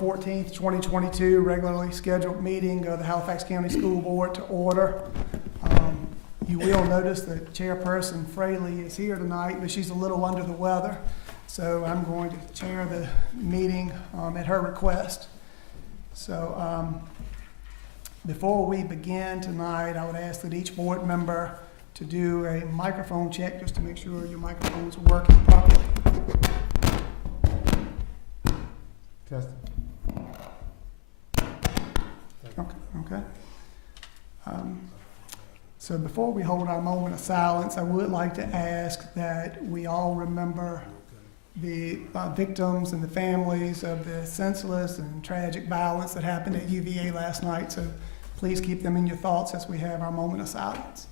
14th, 2022, regularly scheduled meeting of the Halifax County School Board to order. You will notice that Chairperson Fraley is here tonight, but she's a little under the weather, so I'm going to chair the meeting at her request. So before we begin tonight, I would ask that each board member to do a microphone check just to make sure your microphones are working properly. Testing. Okay. So before we hold our moment of silence, I would like to ask that we all remember the victims and the families of the senseless and tragic violence that happened at UVA last night. So please keep them in your thoughts as we have our moment of silence.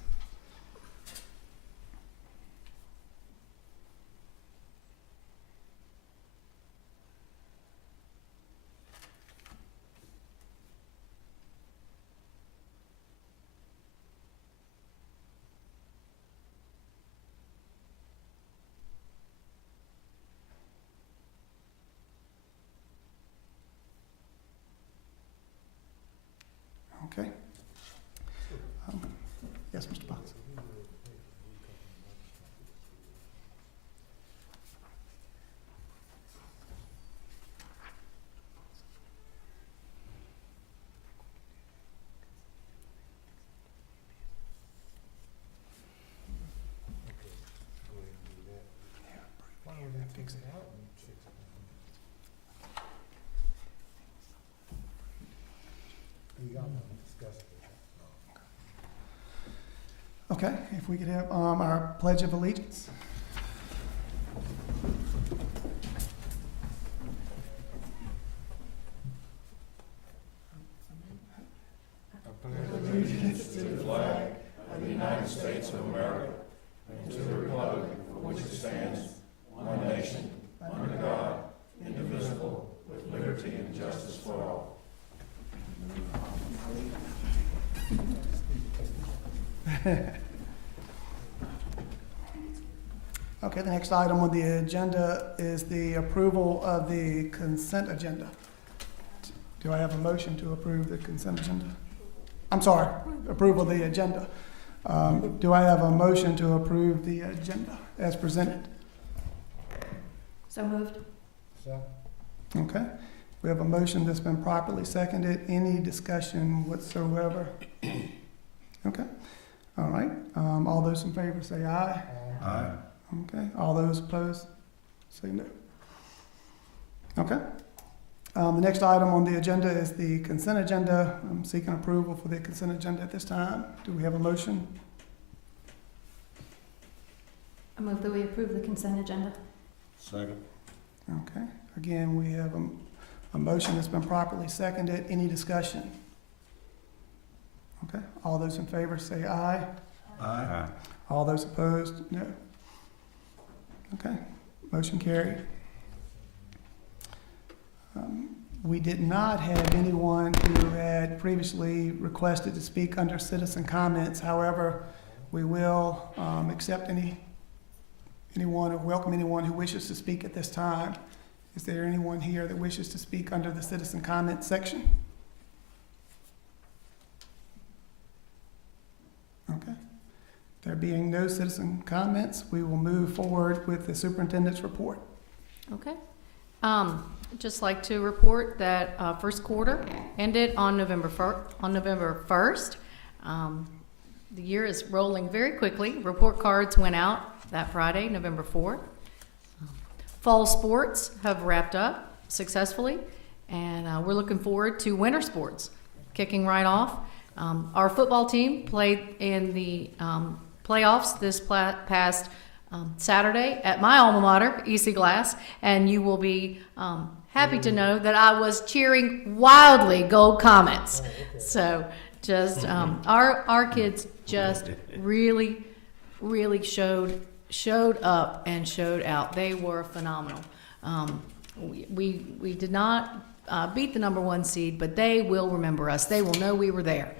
Okay. Yes, Mr. Potts. Fix it out. Okay, if we could have our Pledge of Allegiance. I pledge allegiance to the flag of the United States of America and to the republic for which it stands, one nation, under God, indivisible, with liberty and justice for all. Okay, the next item on the agenda is the approval of the consent agenda. Do I have a motion to approve the consent agenda? I'm sorry, approval of the agenda. Do I have a motion to approve the agenda as presented? So moved. Okay, we have a motion that's been properly seconded. Any discussion whatsoever? Okay, all right. All those in favor say aye. Aye. Okay, all those opposed say no. Okay. The next item on the agenda is the consent agenda. I'm seeking approval for the consent agenda at this time. Do we have a motion? I move that we approve the consent agenda. Second. Okay, again, we have a motion that's been properly seconded. Any discussion? Okay, all those in favor say aye. Aye. All those opposed, no. Okay, motion carried. We did not have anyone who had previously requested to speak under citizen comments. However, we will accept anyone or welcome anyone who wishes to speak at this time. Is there anyone here that wishes to speak under the citizen comment section? Okay. There being no citizen comments, we will move forward with the superintendent's report. Okay. Just like to report that first quarter ended on November 1st. The year is rolling very quickly. Report cards went out that Friday, November 4th. Fall sports have wrapped up successfully, and we're looking forward to winter sports kicking right off. Our football team played in the playoffs this past Saturday at my alma mater, EC Glass, and you will be happy to know that I was cheering wildly Gold Comets. So just our kids just really showed up and showed out. They were phenomenal. We did not beat the number one seed, but they will remember us. They will know we were there.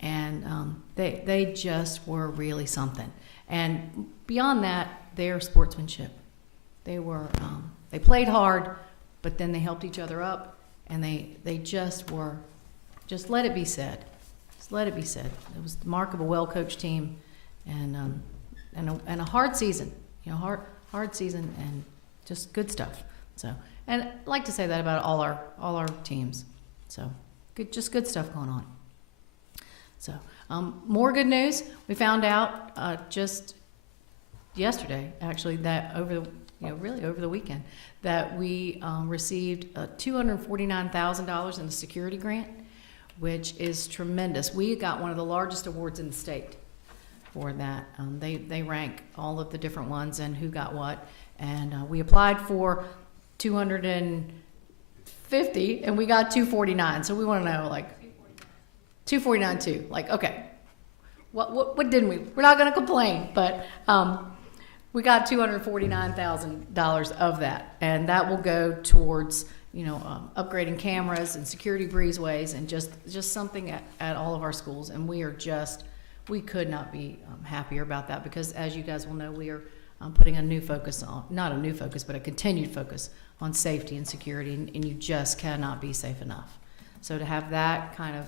And they just were really something. And beyond that, their sportsmanship. They played hard, but then they helped each other up, and they just were, just let it be said. Just let it be said. It was the mark of a well-coached team, and a hard season. You know, hard season, and just good stuff. So, and I'd like to say that about all our teams. So, just good stuff going on. So, more good news. We found out just yesterday, actually, that over the weekend, that we received $249,000 in the security grant, which is tremendous. We got one of the largest awards in the state for that. They rank all of the different ones and who got what, and we applied for 250, and we got 249. So we want to know, like, 249 too. Like, okay, what didn't we? We're not going to complain, but we got $249,000 of that, and that will go towards upgrading cameras and security breezeways and just something at all of our schools. And we could not be happier about that, because as you guys will know, we are putting a new focus on, not a new focus, but a continued focus on safety and security, and you just cannot be safe enough. So to have that kind of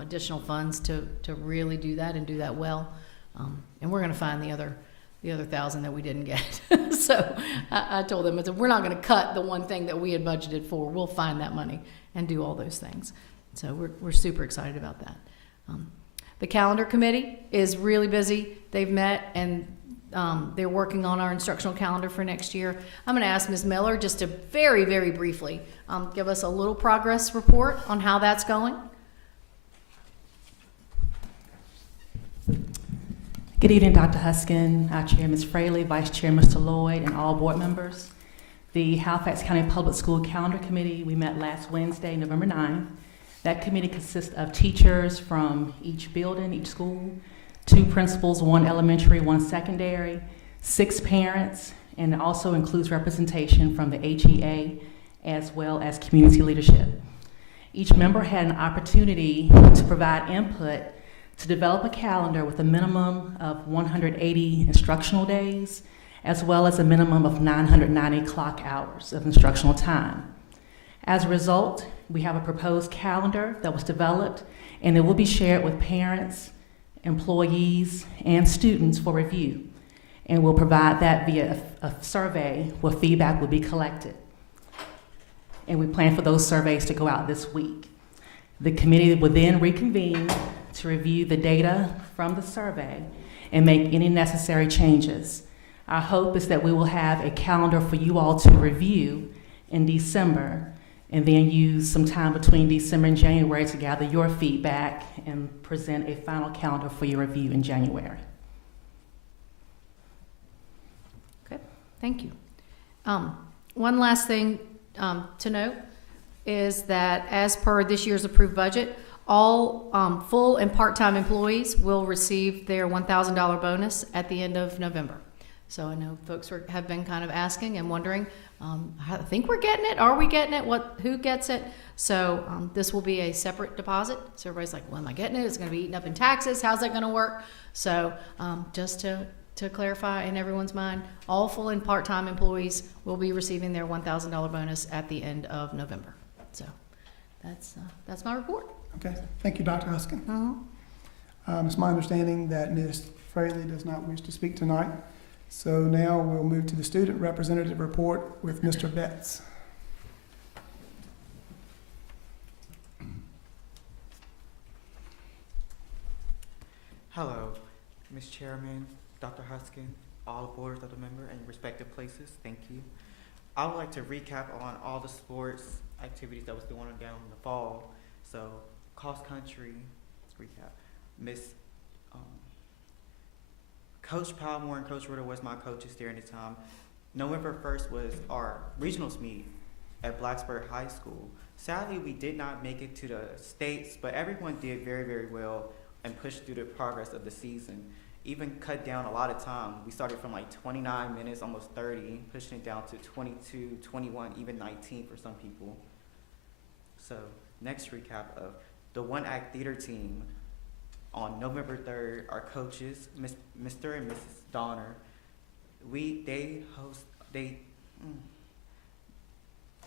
additional funds to really do that and do that well, and we're going to find the other 1,000 that we didn't get. So I told them, I said, we're not going to cut the one thing that we had budgeted for. We'll find that money and do all those things. So we're super excited about that. The calendar committee is really busy. They've met, and they're working on our instructional calendar for next year. I'm going to ask Ms. Miller just to very, very briefly give us a little progress report on how that's going. Good evening, Dr. Huskin, our Chair, Ms. Fraley, Vice Chair, Mr. Lloyd, and all board members. The Halifax County Public School Calendar Committee, we met last Wednesday, November 9th. That committee consists of teachers from each building, each school, 2 principals, 1 elementary, 1 secondary, 6 parents, and it also includes representation from the HEA as well as community leadership. Each member had an opportunity to provide input to develop a calendar with a minimum of 180 instructional days, as well as a minimum of 990 clock hours of instructional time. As a result, we have a proposed calendar that was developed, and it will be shared with parents, employees, and students for review. And we'll provide that via a survey where feedback will be collected. And we plan for those surveys to go out this week. The committee will then reconvene to review the data from the survey and make any necessary changes. Our hope is that we will have a calendar for you all to review in December, and then use some time between December and January to gather your feedback and present a final calendar for your review in January. Okay, thank you. One last thing to note is that as per this year's approved budget, all full and part-time employees will receive their $1,000 bonus at the end of November. So I know folks have been kind of asking and wondering, I think we're getting it. Are we getting it? Who gets it? So this will be a separate deposit. So everybody's like, well, am I getting it? It's going to be eaten up in taxes. How's that going to work? So just to clarify in everyone's mind, all full and part-time employees will be receiving their $1,000 bonus at the end of November. So that's my report. Okay, thank you, Dr. Huskin. It's my understanding that Ms. Fraley does not wish to speak tonight. So now we'll move to the student representative report with Mr. Betts. Hello, Ms. Chairman, Dr. Huskin, all boards of the member and respective places, thank you. I would like to recap on all the sports activities that was going on down in the fall. So cross country, let's recap. Coach Palmore and Coach Ritter was my coaches during the time. November 1st was our regionals meet at Blacksburg High School. Sadly, we did not make it to the states, but everyone did very, very well and pushed through the progress of the season. Even cut down a lot of time. We started from like 29 minutes, almost 30, pushing it down to 22, 21, even 19 for some people. So next recap of the One Act Theater team. On November 3rd, our coaches, Mr. and Mrs. Donner, the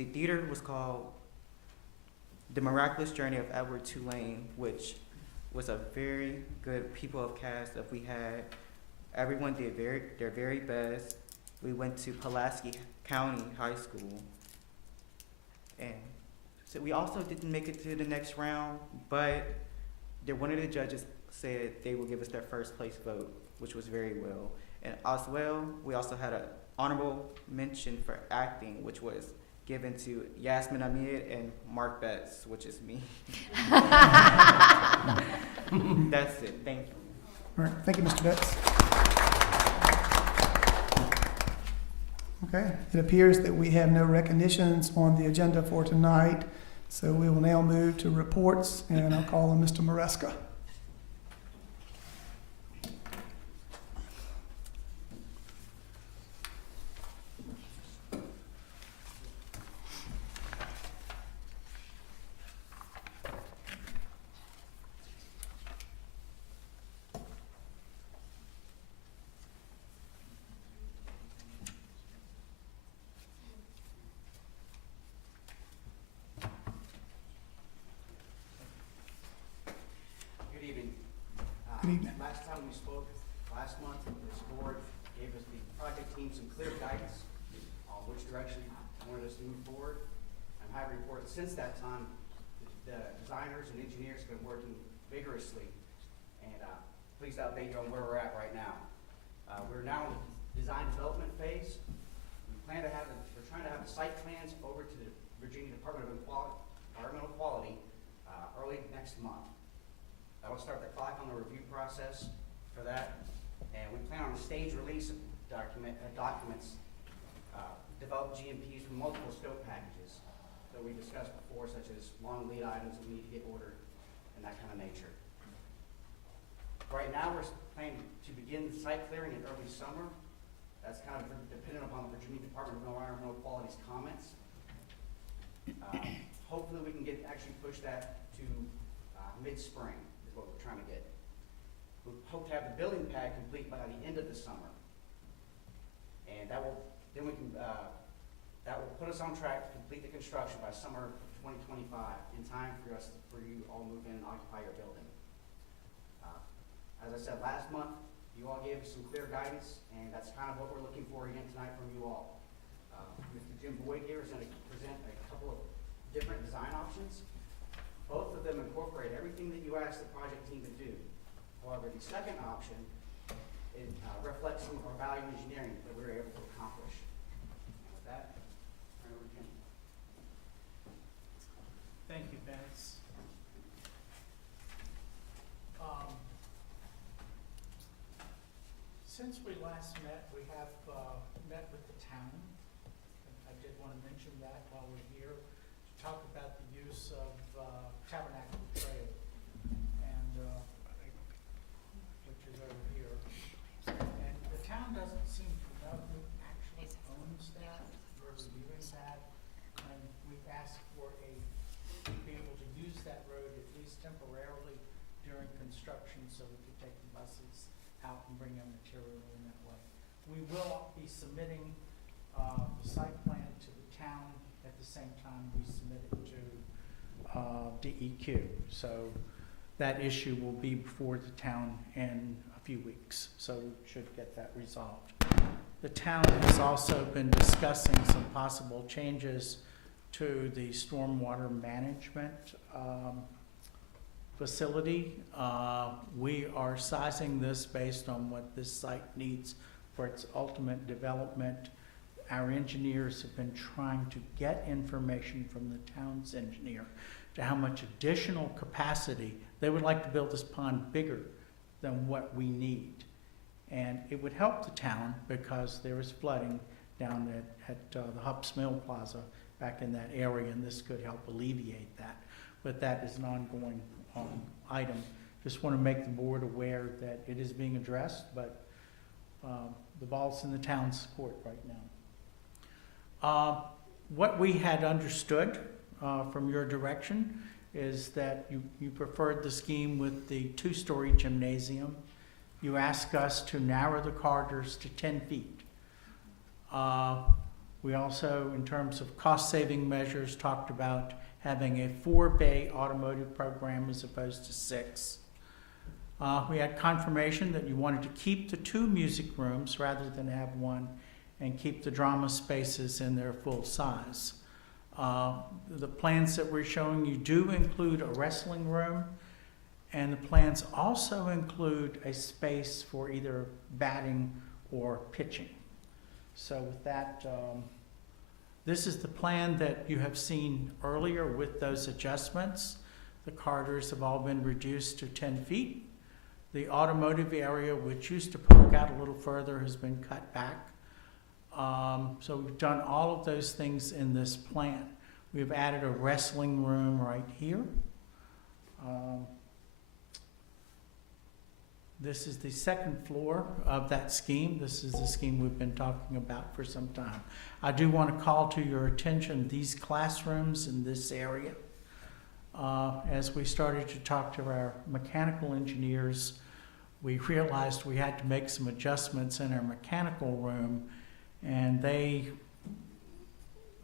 theater was called The Miraculous Journey of Edward Tulane, which was a very good people of cast that we had. Everyone did their very best. We went to Pulaski County High School. And so we also didn't make it to the next round, but one of the judges said they will give us their first place vote, which was very well. And as well, we also had an honorable mention for acting, which was given to Yasmin Ahmed and Mark Betts, which is me. That's it. Thank you. All right, thank you, Mr. Betts. Okay, it appears that we have no recognitions on the agenda for tonight, so we will now move to reports, and I'll call on Mr. Maresca. Good evening. Last time we spoke, last month, this board gave us the project team some clear guidance on which direction they wanted us to move forward. I'm happy to report that since that time, the designers and engineers have been working vigorously, and pleased to update you on where we're at right now. We're now in the design development phase. We're trying to have the site plans over to the Virginia Department of Environmental Quality early next month. That will start the clock on the review process for that, and we plan on a staged release of documents, develop GMPs from multiple scope packages that we discussed before, such as long lead items that we need to get ordered and that kind of nature. Right now, we're planning to begin site clearing in early summer. That's kind of dependent upon the Virginia Department of Environmental Quality's comments. Hopefully, we can actually push that to mid-spring. What we're trying to get. We hope to have the building pad complete by the end of the summer, and that will put us on track to complete the construction by summer of 2025, in time for you all move in and occupy your building. As I said last month, you all gave us some clear guidance, and that's kind of what we're looking for again tonight from you all. Mr. Jim Boyd here is going to present a couple of different design options. Both of them incorporate everything that you asked the project team to do. However, the second option reflects some of our value engineering that we were able to accomplish. And with that, turn over to Kenny. Thank you, Vince. Since we last met, we have met with the town. I did want to mention that while we're here to talk about the use of Tabernacle Trail, and which is over here. And the town doesn't seem to know who actually owns that. We're reviewing that, and we've asked to be able to use that road at least temporarily during construction, so we could take the buses out and bring in material in that way. We will be submitting the site plan to the town at the same time we submit it to DEQ. So that issue will be before the town in a few weeks, so we should get that resolved. The town has also been discussing some possible changes to the stormwater management facility. We are sizing this based on what this site needs for its ultimate development. Our engineers have been trying to get information from the town's engineer to how much additional capacity they would like to build this pond bigger than what we need. And it would help the town because there is flooding down at the Hups Mill Plaza back in that area, and this could help alleviate that. But that is an ongoing item. Just want to make the board aware that it is being addressed, but the ball's in the town's court right now. What we had understood from your direction is that you preferred the scheme with the two-story gymnasium. You asked us to narrow the corridors to 10 feet. We also, in terms of cost-saving measures, talked about having a 4-bay automotive program as opposed to 6. We had confirmation that you wanted to keep the 2 music rooms rather than have 1, and keep the drama spaces in their full size. The plans that we're showing you do include a wrestling room, and the plans also include a space for either batting or pitching. So with that, this is the plan that you have seen earlier with those adjustments. The corridors have all been reduced to 10 feet. The automotive area, which used to poke out a little further, has been cut back. So we've done all of those things in this plan. We've added a wrestling room right here. This is the second floor of that scheme. This is the scheme we've been talking about for some time. I do want to call to your attention these classrooms in this area. As we started to talk to our mechanical engineers, we realized we had to make some adjustments in our mechanical room, and they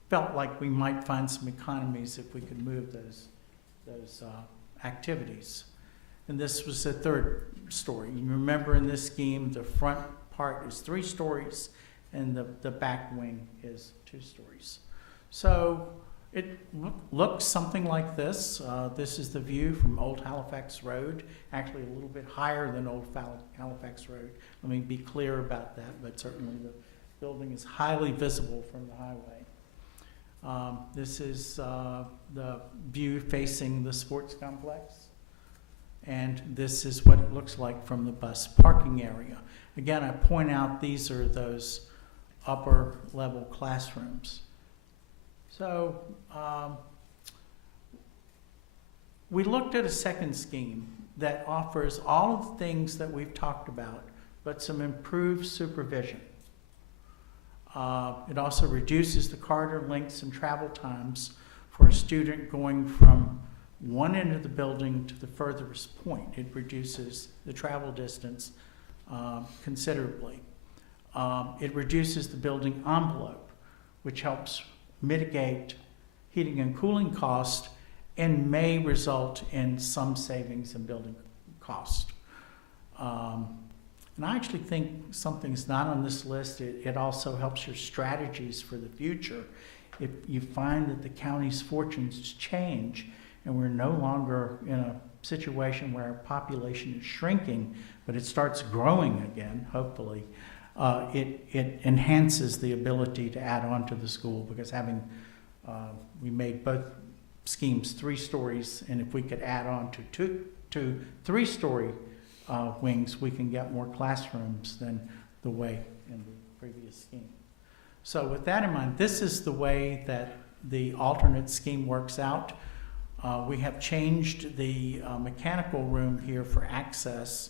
felt like we might find some economies if we could move those activities. And this was the 3rd story. You remember in this scheme, the front part is 3 stories and the back wing is 2 stories. So it looks something like this. This is the view from Old Halifax Road, actually a little bit higher than Old Halifax Road. Let me be clear about that, but certainly the building is highly visible from the highway. This is the view facing the sports complex. And this is what it looks like from the bus parking area. Again, I point out these are those upper level classrooms. So we looked at a second scheme that offers all of the things that we've talked about, but some improved supervision. It also reduces the corridor lengths and travel times for a student going from one end of the building to the furthest point. It reduces the travel distance considerably. It reduces the building envelope, which helps mitigate heating and cooling cost and may result in some savings in building cost. And I actually think something's not on this list. It also helps your strategies for the future. If you find that the county's fortunes change and we're no longer in a situation where our population is shrinking, but it starts growing again, hopefully, it enhances the ability to add on to the school, because we made both schemes 3 stories, and if we could add on to 3-story wings, we can get more classrooms than the way in the previous scheme. So with that in mind, this is the way that the alternate scheme works out. We have changed the mechanical room here for access.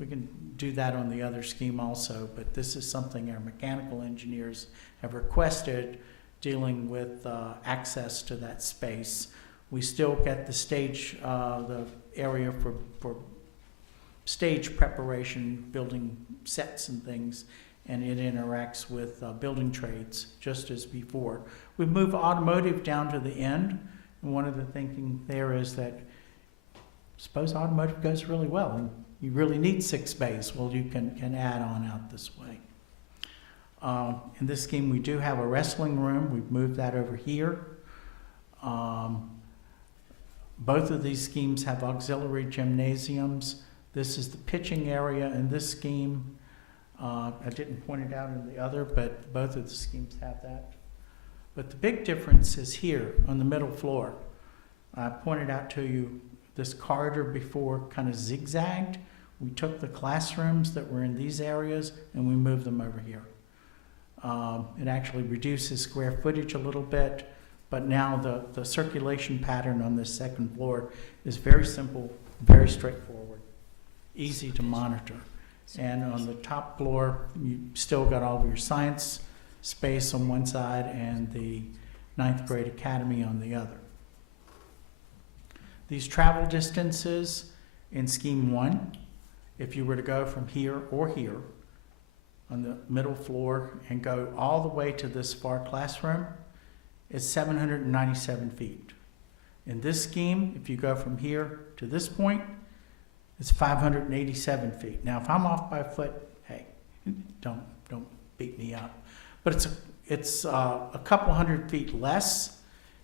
We can do that on the other scheme also, but this is something our mechanical engineers have requested, dealing with access to that space. We still get the stage, the area for stage preparation, building sets and things, and it interacts with building trades just as before. We move automotive down to the end. And one of the thinking there is that suppose automotive goes really well and you really need 6 bays. Well, you can add on out this way. In this scheme, we do have a wrestling room. We've moved that over here. Both of these schemes have auxiliary gymnasiums. This is the pitching area in this scheme. I didn't point it out in the other, but both of the schemes have that. But the big difference is here on the middle floor. I pointed out to you this corridor before kind of zigzagged. We took the classrooms that were in these areas and we moved them over here. It actually reduces square footage a little bit, but now the circulation pattern on this second floor is very simple, very straightforward, easy to monitor. And on the top floor, you still got all of your science space on one side and the 9th grade academy on the other. These travel distances in scheme 1, if you were to go from here or here on the middle floor and go all the way to this far classroom, is 797 feet. In this scheme, if you go from here to this point, it's 587 feet. Now, if I'm off by a foot, hey, don't beat me up. But it's a couple hundred feet less.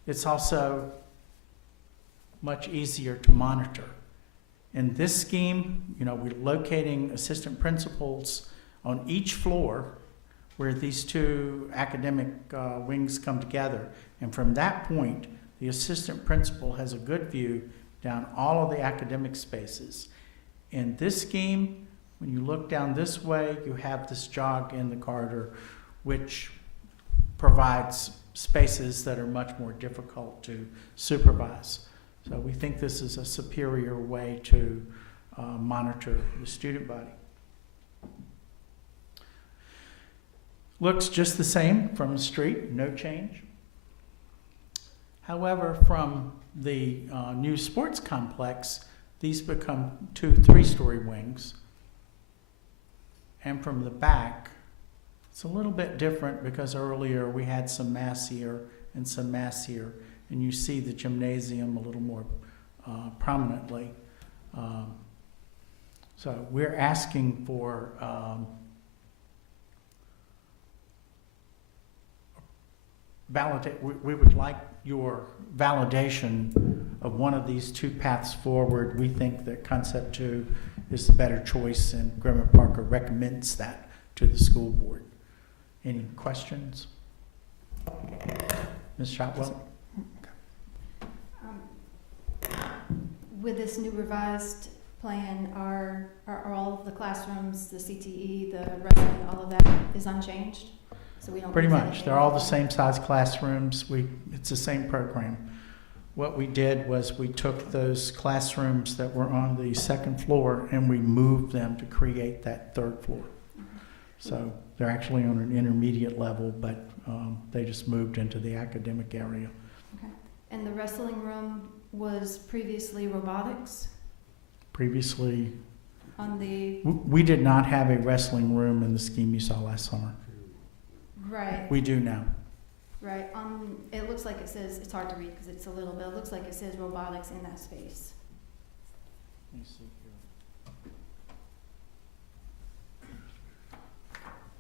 It's also much easier to monitor. In this scheme, we're locating assistant principals on each floor where these two academic wings come together. And from that point, the assistant principal has a good view down all of the academic spaces. In this scheme, when you look down this way, you have this jog in the corridor, which provides spaces that are much more difficult to supervise. So we think this is a superior way to monitor the student body. Looks just the same from the street, no change. However, from the new sports complex, these become 2 3-story wings. And from the back, it's a little bit different because earlier we had some mass here and some mass here, and you see the gymnasium a little more prominently. So we're asking for we would like your validation of one of these 2 paths forward. We think that concept 2 is the better choice, and Grandma Parker recommends that to the school board. Any questions? Ms. Shotwell? With this new revised plan, are all of the classrooms, the CTE, the wrestling, all of that is unchanged? So we don't Pretty lose much. anything? They're all the same size classrooms. It's the same program. What we did was we took those classrooms that were on the 2nd floor and we moved them to create that 3rd floor. So they're actually on an intermediate level, but they just moved into the academic area. Okay. And the wrestling room was previously robotics Previously, on the, we did not have a wrestling room in the scheme you saw last summer. right, We do now. right. It looks like it says, it's hard to read because it's a little bit, it looks like it says robotics in that space. Let me see here.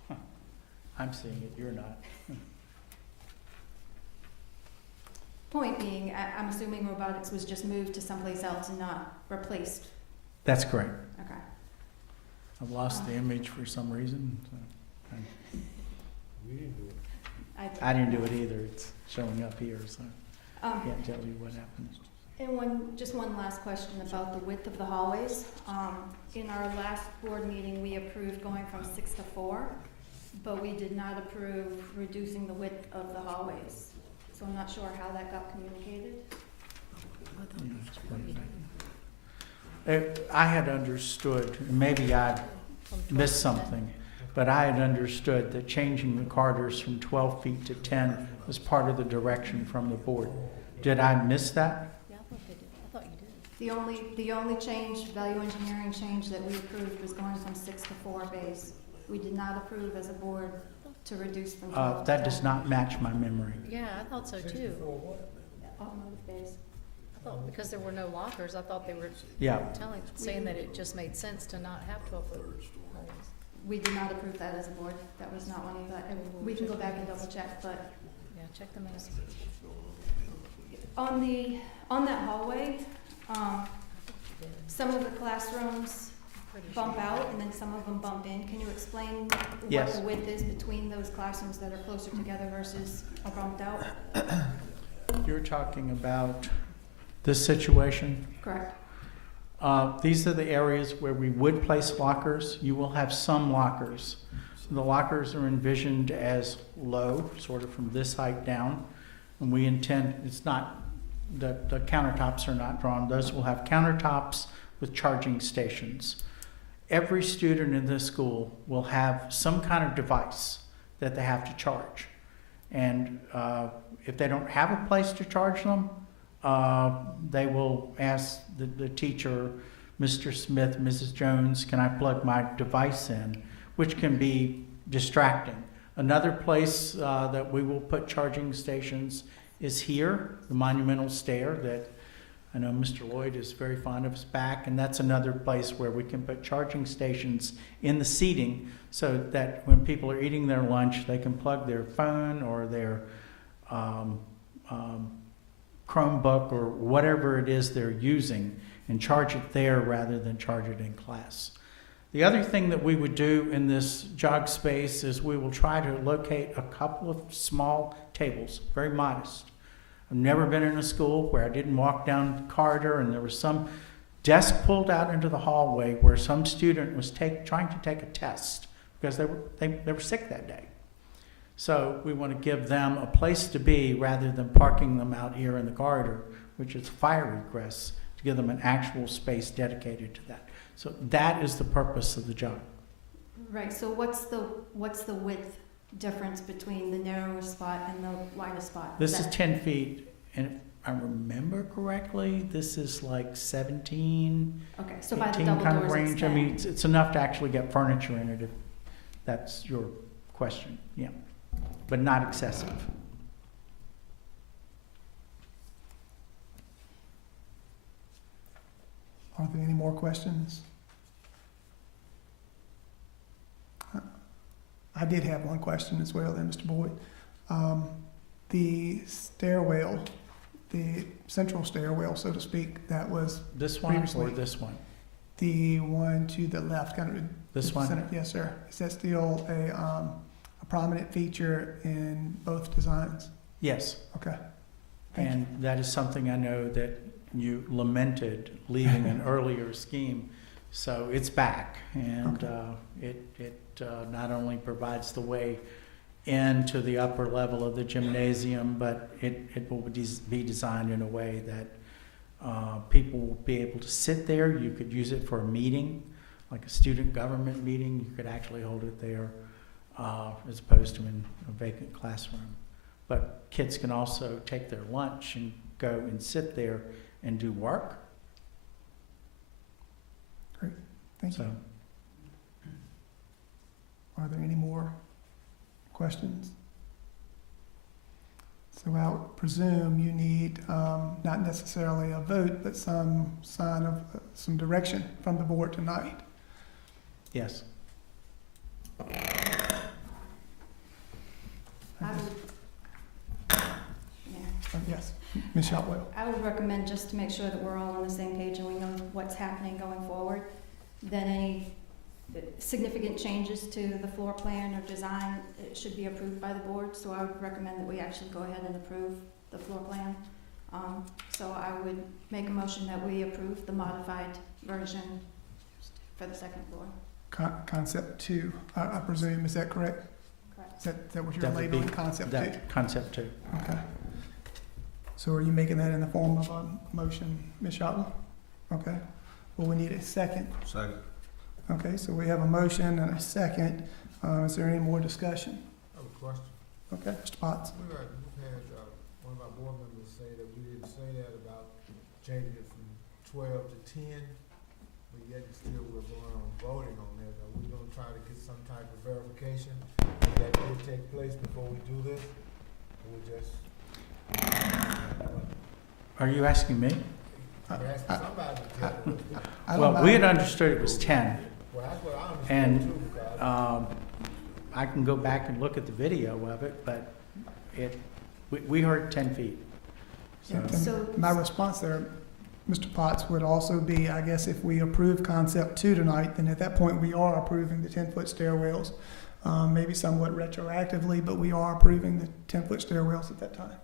Huh. I'm seeing it, you're not. Point being, I'm assuming robotics was just moved to someplace else and not replaced. That's correct. Okay. I've lost the image for some reason. So We didn't do it. I didn't do it either. It's showing up here, so I Um, can't tell you what happened. And just one last question about the width of the hallways. In our last board meeting, we approved going from 6 to 4, but we did not approve reducing the width of the hallways. So I'm not sure how that got communicated. I had understood, maybe I missed something, but I had understood that changing the corridors from 12 feet to 10 was part of the direction from the board. Did I miss that? Yeah, I thought they did. I thought you did. The only change, value engineering change that we approved was going from 6 to 4 bays. We did not approve as a board to reduce from 12 to 10. That does not match my memory. Yeah, I thought so too. Automotive bays. I thought because there were no lockers, I thought they were Yeah, saying that it just made sense to not have 12-foot holes. We did not approve that as a board. That was not one of the, we can go back and double check, but Yeah, check the minutes. on that hallway, some of the classrooms Pretty bump sure. out and then some of them bump in. Can you explain what Yes. the width is between those classrooms that are closer together versus are bumped out? you're talking about this situation. Correct. These are the areas where we would place lockers. You will have some lockers. The lockers are envisioned as low, sort of from this height down. And we intend, it's not, the countertops are not drawn. Those will have countertops with charging stations. Every student in this school will have some kind of device that they have to charge. And if they don't have a place to charge them, they will ask the teacher, Mr. Smith, Mrs. Jones, can I plug my device in? Which can be distracting. Another place that we will put charging stations is here, the monumental stair that I know Mr. Lloyd is very fond of, is back, and that's another place where we can put charging stations in the seating so that when people are eating their lunch, they can plug their phone or their Chromebook or whatever it is they're using and charge it there rather than charge it in class. The other thing that we would do in this jog space is we will try to locate a couple of small tables, very modest. I've never been in a school where I didn't walk down the corridor and there was some desk pulled out into the hallway where some student was trying to take a test because they were sick that day. So we want to give them a place to be rather than parking them out here in the corridor, which is fire egress, to give them an actual space dedicated to that. So that is the purpose of the jog. Right, so what's the width difference between the narrower spot and the wider spot? This is 10 feet, and if I remember correctly, this is like 17, Okay, so by the 18 double kind of doors, it's range. I 10. mean, it's enough to actually get furniture in it if that's your question, yeah, but not excessive. Are there any more questions? I did have one question as well then, Mr. Boyd. The stairwell, the central stairwell, so to speak, that was This one or Previously. this one? the one to the left, kind of. This one? center. Yes, sir. Is that still a prominent feature in both designs? Yes, Okay. Thank you. and that is something I know that you lamented leaving an earlier scheme. So it's back, and it not only provides the way into the upper level of the gymnasium, but it will be designed in a way that people will be able to sit there. You could use it for a meeting, like a student government meeting. You could actually hold it there as opposed to in a vacant classroom. But kids can also take their lunch and go and sit there and do work. Thank So, you. Are there any more questions? So I would presume you need, not necessarily a vote, but some sign of, some direction from the board tonight. yes. I would, yeah. Yes, Ms. Shotwell. I would recommend, just to make sure that we're all on the same page and we know what's happening going forward, that any significant changes to the floor plan or design, it should be approved by the board. So I would recommend that we actually go ahead and approve the floor plan. So I would make a motion that we approve the modified version for the second floor. Concept 2, I presume, is that correct? Correct. Is that what you're That would be labeling concept 2? That concept too. Okay. So are you making that in the form of a motion, Ms. Shotwell? Okay. Well, we need a second. Second. Okay, so we have a motion and a second. Is there any more discussion? I have a question. Okay, Mr. Potts? We've had one of our board members say that we didn't say that about changing it from 12 to 10, but yet still we're going on voting on that. Are we gonna try to get some type of verification that did take place before we do this? Or we just? Are you asking me? I'm asking somebody to tell us. I don't Well, we had mind. understood it was 10. Well, that's what I understood And, too, because I can go back and look at the video of it, but we heard 10 feet. So, And So- my response there, Mr. Potts, would also be, I guess, if we approve concept 2 tonight, then at that point, we are approving the 10-foot stairwells, maybe somewhat retroactively, but we are approving the 10-foot stairwells at that time.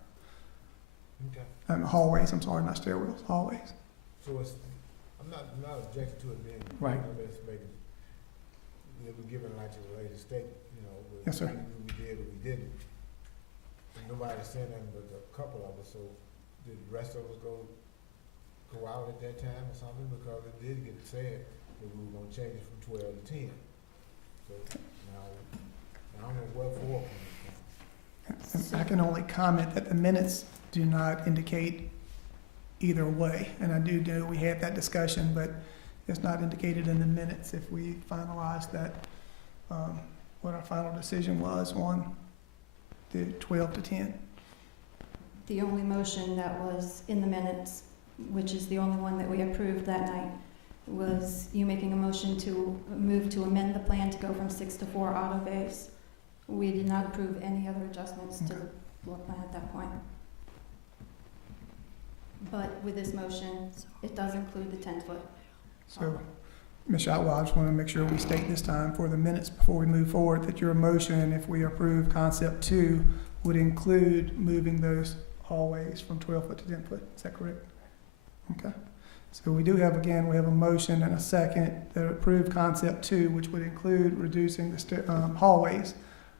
okay. Hallways, I'm sorry, not stairwells, hallways. So it's, I'm not objecting to it being. Right. I'm just making, we're giving like to the latest state, with Yes, sir. We did or we didn't. And nobody said nothing but a couple of us, so did the rest of us go out at that time or something? Because it did get said that we were gonna change it from 12 to 10. So now I don't know what for. And I can only comment that the minutes do not indicate either way. And I do know we had that discussion, but it's not indicated in the minutes if we finalize that, what our final decision was on the 12 to 10. The only motion that was in the minutes, which is the only one that we approved that night, was you making a motion to move to amend the plan to go from 6 to 4 auto bays. We did not approve any other adjustments to the floor plan at that point. But with this motion, it does include the 10-foot. So, Ms. Shotwell, I just want to make sure we state this time for the minutes before we move forward that your motion, if we approve concept 2, would include moving those hallways from 12 foot to 10 foot. Is that correct? Okay. So we do have, again, we have a motion and a second that approve concept 2, which would include reducing the hallways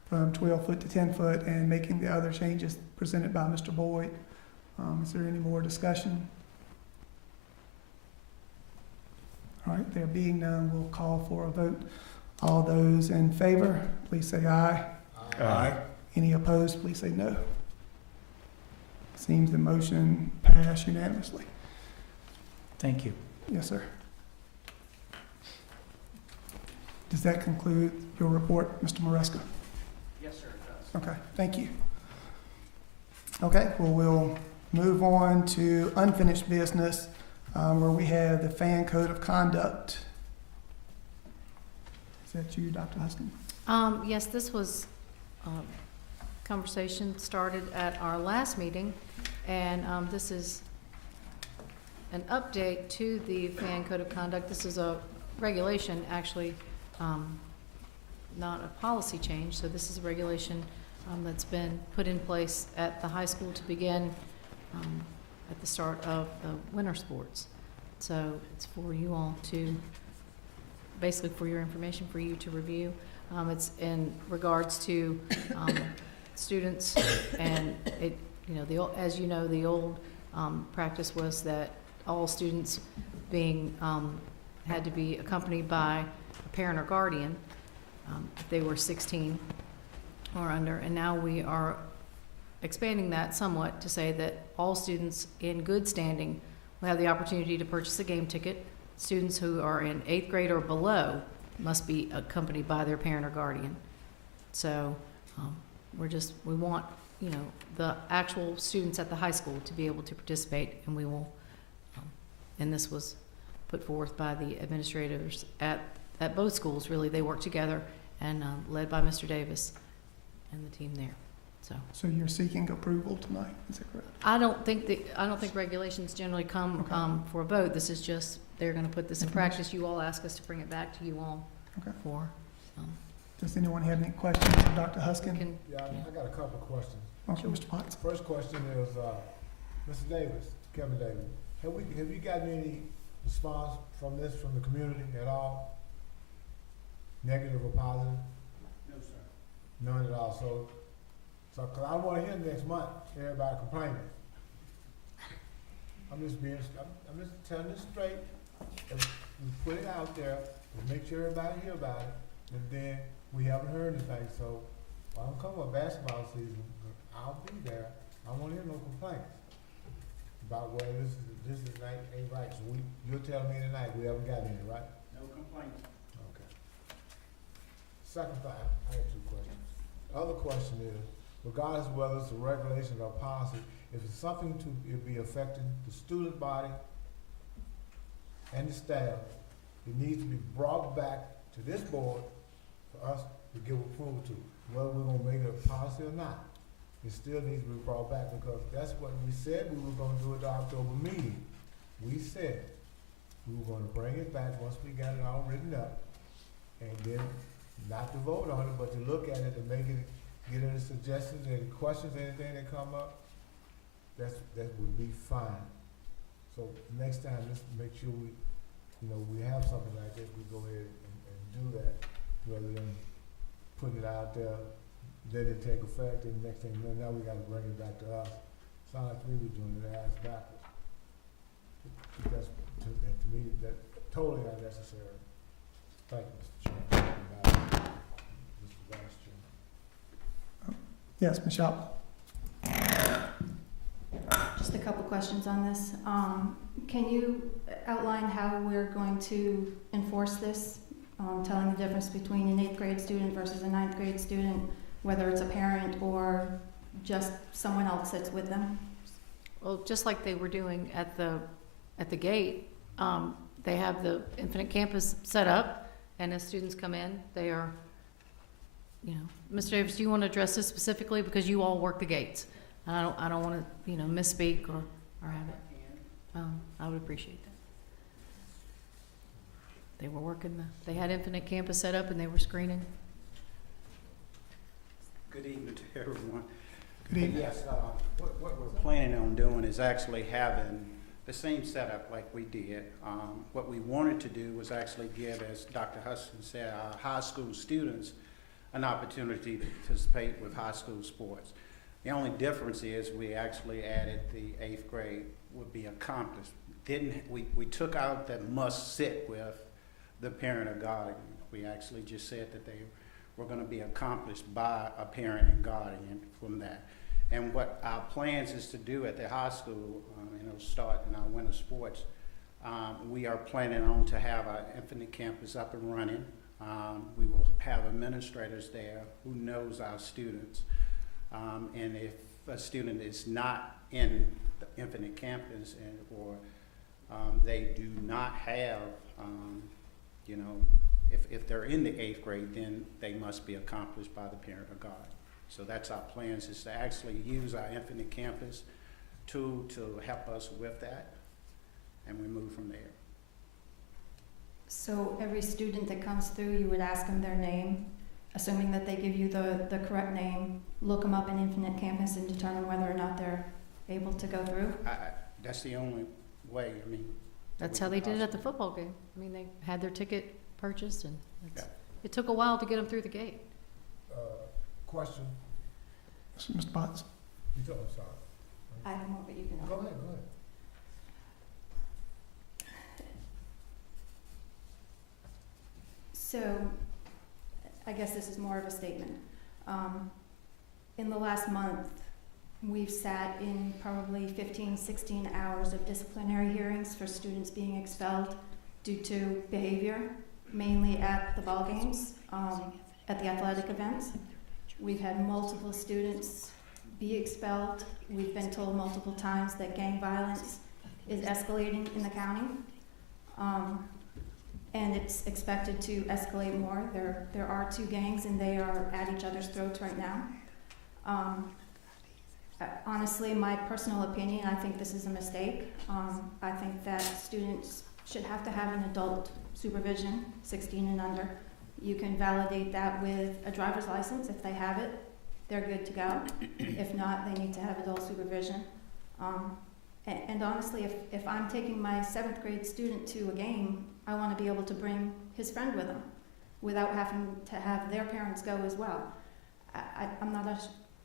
from 12 foot to 10 foot and making the other changes presented by Mr. Boyd. Is there any more discussion? All right, there being none, we'll call for a vote. All those in favor, please say aye. Aye. Any opposed, please say no. Seems the motion passed unanimously. Thank you. Yes, sir. Does that conclude your report, Mr. Maresca? Yes, sir, it does. Okay, thank you. Okay, well, we'll move on to unfinished business, where we have the fan code of conduct. Is that you, Dr. Huskin? Yes, this was conversation started at our last meeting, and this is an update to the fan code of conduct. This is a regulation, actually, not a policy change. So this is a regulation that's been put in place at the high school to begin at the start of the winter sports. So it's for you all to, basically for your information, for you to review. It's in regards to students, and it, you know, as you know, the old practice was that all students being had to be accompanied by a parent or guardian if they were 16 or under, and now we are expanding that somewhat to say that all students in good standing will have the opportunity to purchase a game ticket. Students who are in 8th grade or below must be accompanied by their parent or guardian. So we want, you know, the actual students at the high school to be able to participate, and we will, and this was put forth by the administrators at both schools. Really, they work together, and led by Mr. Davis and the team there. So you're seeking approval tonight, is that correct? I don't think regulations generally come for a vote. This is just, they're gonna put this in practice. You all ask us to bring it back to you all for. Does anyone have any questions of Dr. Huskin? Yeah, I got a couple of questions. Okay, Mr. Potts. First question is, Mr. Davis, Kevin Davis, have you gotten any response from this from the community at all? Negative or positive? No, sir. None at all. So, cause I wanna hear next month, everybody complaining. I'm just telling this straight. And we put it out there, and make sure everybody hear about it, and then we haven't heard anything, so when I'm coming with basketball season, I'll be there. I won't hear no complaints about, well, this is ain't right. So you're telling me tonight we haven't got any, right? No complaints. Okay. Second thing, I have two questions. The other question is, regardless of whether it's a regulation or policy, if it's something to be affecting the student body and the staff, it needs to be brought back to this board for us to give approval to, whether we're gonna make it a policy or not. It still needs to be brought back, because that's what we said we were gonna do at the October meeting. We said we were gonna bring it back once we got it all written up, and then not to vote on it, but to look at it and make it, get any suggestions, any questions, anything that come up, that would be fine. So next time, let's make sure we have something like this, we go ahead and do that, rather than putting it out there, let it take effect, and next thing you know, now we gotta bring it back to us. Sound like we were doing it ass backwards. That's, to me, that totally unnecessary. Thank you, Mr. Chairman. Mr. Vice Chairman. Yes, Ms. Shop. Just a couple questions on this. Can you outline how we're going to enforce this? Telling the difference between an 8th grade student versus a 9th grade student, whether it's a parent or just someone else that's with them? Well, just like they were doing at the gate, they have the Infinite Campus set up, and as students come in, they are, Mr. Davis, do you want to address this specifically, because you all work the gates? And I don't want to, misspeak or have it. I would appreciate that. They were working they had Infinite Campus set up and they were screening. Good evening to everyone. Good evening. Yes, what we're planning on doing is actually having the same setup like we did. What we wanted to do was actually give, as Dr. Huston said, our high school students an opportunity to participate with high school sports. The only difference is we actually added the 8th grade would be accomplished. We took out that must sit with the parent or guardian. We actually just said that they were going to be accomplished by a parent and guardian from that. And what our plans is to do at the high school, start in our winter sports, we are planning on to have our Infinite Campus up and running. We will have administrators there who knows our students. And if a student is not in the Infinite Campus or they do not have, if they're in the 8th grade, then they must be accomplished by the parent or guardian. So that's our plans, is to actually use our Infinite Campus tool to help us with that, and we move from there. So every student that comes through, you would ask them their name, assuming that they give you the correct name, look them up in Infinite Campus and determine whether or not they're able to go through? That's the only way, That's how they did it at the football game. They had their ticket purchased, and Yeah. it took a while to get them through the gate. Question. Mr. Potts? You thought, I'm sorry. I have more, but you can. Go ahead, go ahead. So, I guess this is more of a statement. In the last month, we've sat in probably 15, 16 hours of disciplinary hearings for students being expelled due to behavior, mainly at the ball games, at the athletic events. We've had multiple students be expelled. We've been told multiple times that gang violence is escalating in the county. And it's expected to escalate more. There are 2 gangs and they are at each other's throats right now. Honestly, my personal opinion, I think this is a mistake. I think that students should have to have an adult supervision, 16 and under. You can validate that with a driver's license. If they have it, they're good to go. If not, they need to have adult supervision. And honestly, if I'm taking my 7th grade student to a game, I want to be able to bring his friend with him without having to have their parents go as well. I'm not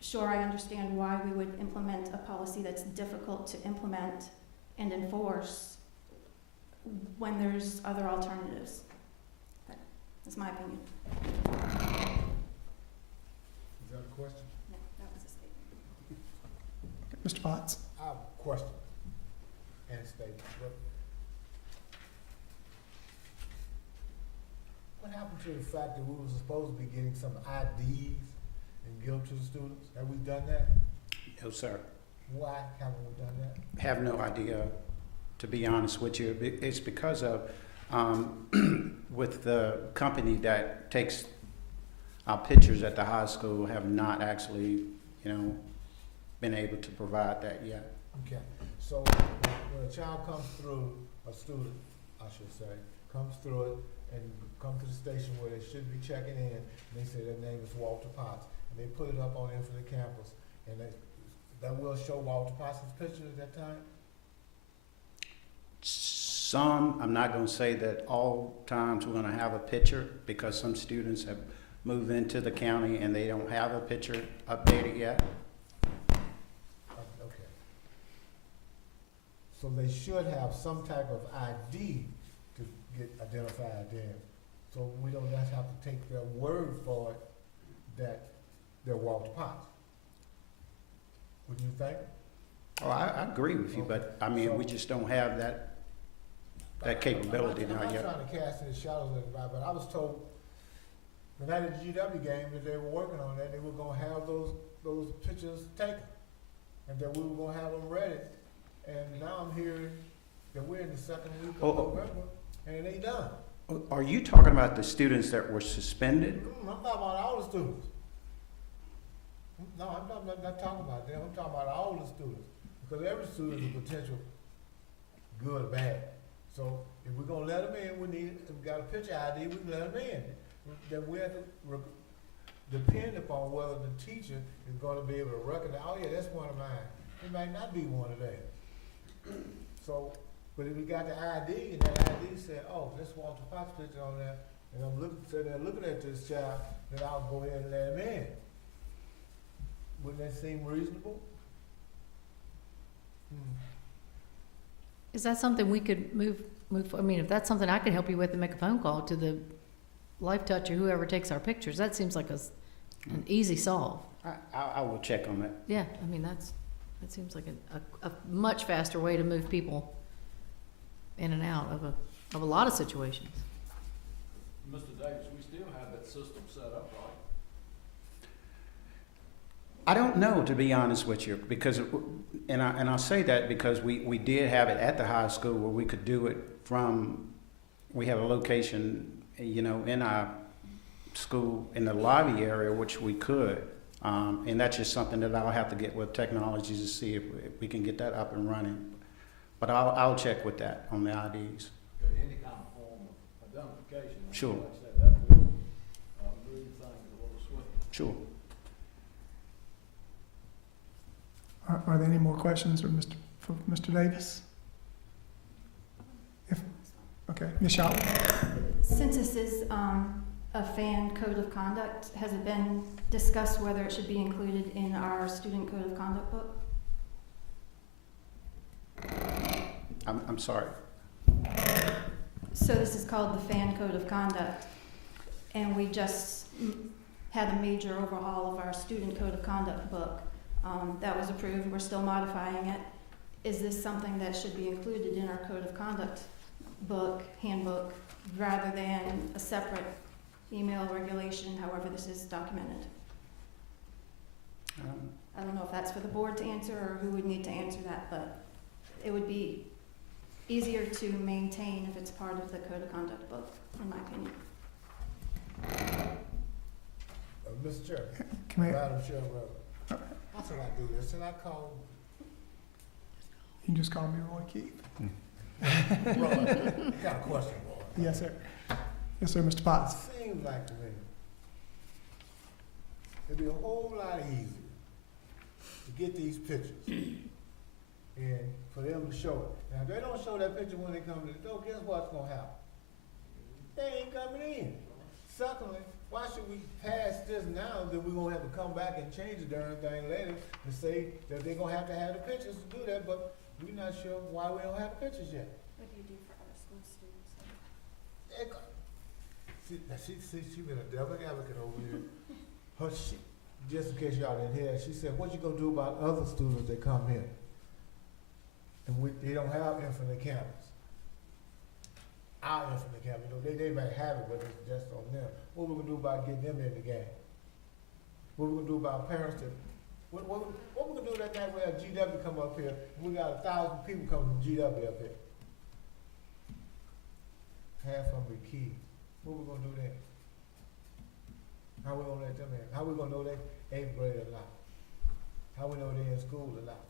sure I understand why we would implement a policy that's difficult to implement and enforce when there's other alternatives. That's my opinion. Is that a question? No, that was a statement. Mr. Potts? I have a question and statement. What happened to the fact that we were supposed to be getting some IDs and give them to the students? Have we done that? No, sir. Why haven't we done that? Have no idea, to be honest with you. It's because of, with the company that takes our pictures at the high school have not actually, been able to provide that yet. Okay, so when a child comes through, a student, I should say, comes through it and come to the station where they should be checking in, and they say their name is Walter Potts, and they put it up on Infinite Campus, and that will show Walter Potts' picture at that time? Some, I'm not going to say that all times we're going to have a picture, because some students have moved into the county and they don't have a picture updated yet. Okay. So they should have some type of ID to get identified then. So we don't just have to take their word for it that they're Walter Potts. Wouldn't you think? Oh, I agree with you, but we just don't have that capability now I'm yet. not trying to cast any shadows on anybody, but I was told the night of the GW game that they were working on that, they were gonna have those pictures taken, and that we were gonna have them ready And now I'm hearing that we're in the second week Oh, of oh. November, and it ain't done. Are you talking about the students that were suspended? I'm talking about all the students. No, I'm not talking about them, I'm talking about all the students, because every student is a potential good or bad. So if we're gonna let them in, if we got a picture ID, we can let them in. Then we have to depend upon whether the teacher is gonna be able to recognize, oh yeah, that's one of mine. It might not be one of theirs. So, but if we got the ID and that ID said, oh, that's Walter Potts picture on there, and I'm looking at this child, then I'll go ahead and let him in. Wouldn't that seem reasonable? Is that something we could move, I mean, if that's something I could help you with and make a phone call to the Life Touch or whoever takes our pictures, that seems like an easy solve. I will check on that. Yeah, I mean, that seems like a much faster way to move people in and out of a lot of situations. Mr. Davis, we still have that system set up, right? I don't know, to be honest with you, because, and I'll say that because we did have it at the high school where we could do it from, we have a location, you know, in our school, in the lobby area, which we could. And that's just something that I'll have to get with technology to see if we can get that up and running. But I'll check with that on the IDs. Okay, any kind of form of identification. Sure. Like I said, that will move things a little swiftly. Sure. Are there any more questions for Mr. Davis? Okay, Ms. Shotwell. Since this is a fan code of conduct, has it been discussed whether it should be included in our student code of conduct book? I'm sorry. So this is called the fan code of conduct, and we just had a major overhaul of our student code of conduct book. That was approved, we're still modifying it. Is this something that should be included in our code of conduct book, handbook, rather than a separate email regulation, however this is documented? I don't know if that's for the board to answer or who would need to answer that, but it would be easier to maintain if it's part of the code of conduct book, in my opinion. Mr. Chair, Can I, Madam Chair, how should I do this? Should I call? you can just call me Roy Keith. Roy, I got a question, Roy. Yes, sir. Yes, sir, Mr. Potts. It seems like to me it'd be a whole lot easier to get these pictures and for them to show it. Now, if they don't show that picture when they come to the door, guess what's gonna happen? They ain't coming in. Secondly, why should we pass this now that we're gonna have to come back and change the darn thing later to say that they're gonna have to have the pictures to do that, but we're not sure why we don't have the pictures yet. What do you do for our school students? She been a devil advocate over here. Just in case y'all didn't hear, she said, what you gonna do about other students that come here? And they don't have infinite cameras. Our infinite camera, you know, they might have it, but it's just on them. What we gonna do about getting them in the game? What we gonna do about parents that, what we gonna do that night where GW come up here, and we got 1,000 people coming from GW up here? Half of them be kids. What we gonna do then? How we gonna let them in? How we gonna know they 8th grade or not? How we know they in school or not?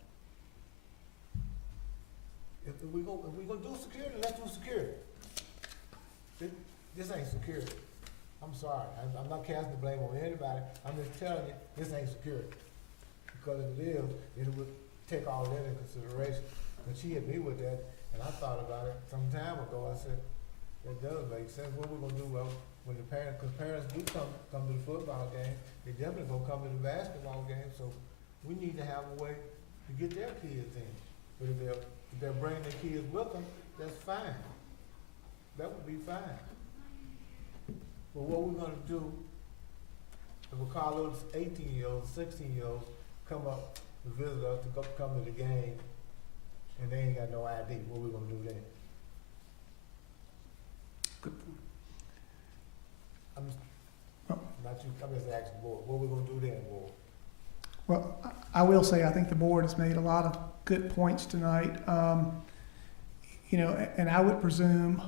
If we gonna do security, let's do security. This ain't security. I'm sorry. I'm not casting the blame on anybody. I'm just telling you, this ain't security. Because if it is, it would take all that into consideration. And she hit me with that, and I thought about it some time ago. I said, that does make sense. What we gonna do when the parents, because parents do come to the football game, they definitely gonna come to the basketball game. So we need to have a way to get their kids in. But if they're bringing their kids with them, that's fine. That would be fine. But what we're gonna do, if we call those 18-year-olds, 16-year-olds, come up to visit us, to come to the game, and they ain't got no ID, what we gonna do then? Good. I'm just asking the board, what we gonna do then, board? Well, I will say, I think the board has made a lot of good points tonight. You know, and I would presume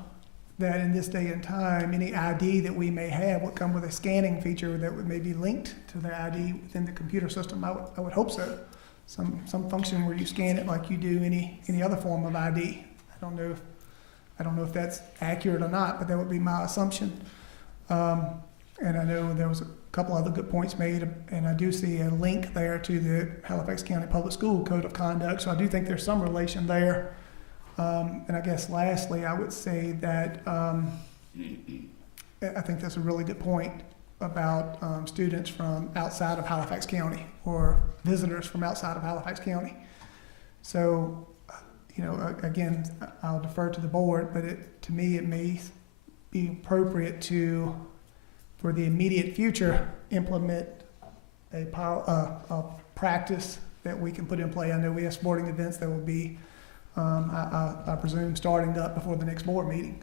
that in this day and time, any ID that we may have would come with a scanning feature that would maybe linked to the ID within the computer system. I would hope so. Some function where you scan it like you do any other form of ID. I don't know if that's accurate or not, but that would be my assumption. And I know there was a couple other good points made, and I do see a link there to the Halifax County Public School Code of Conduct, so I do think there's some relation there. And I guess lastly, I would say that I think that's a really good point about students from outside of Halifax County or visitors from outside of Halifax County. So, you know, again, I'll defer to the board, but to me, it may be appropriate to, for the immediate future, implement a practice that we can put in play. I know we have sporting events that will be, I presume, starting up before the next board meeting.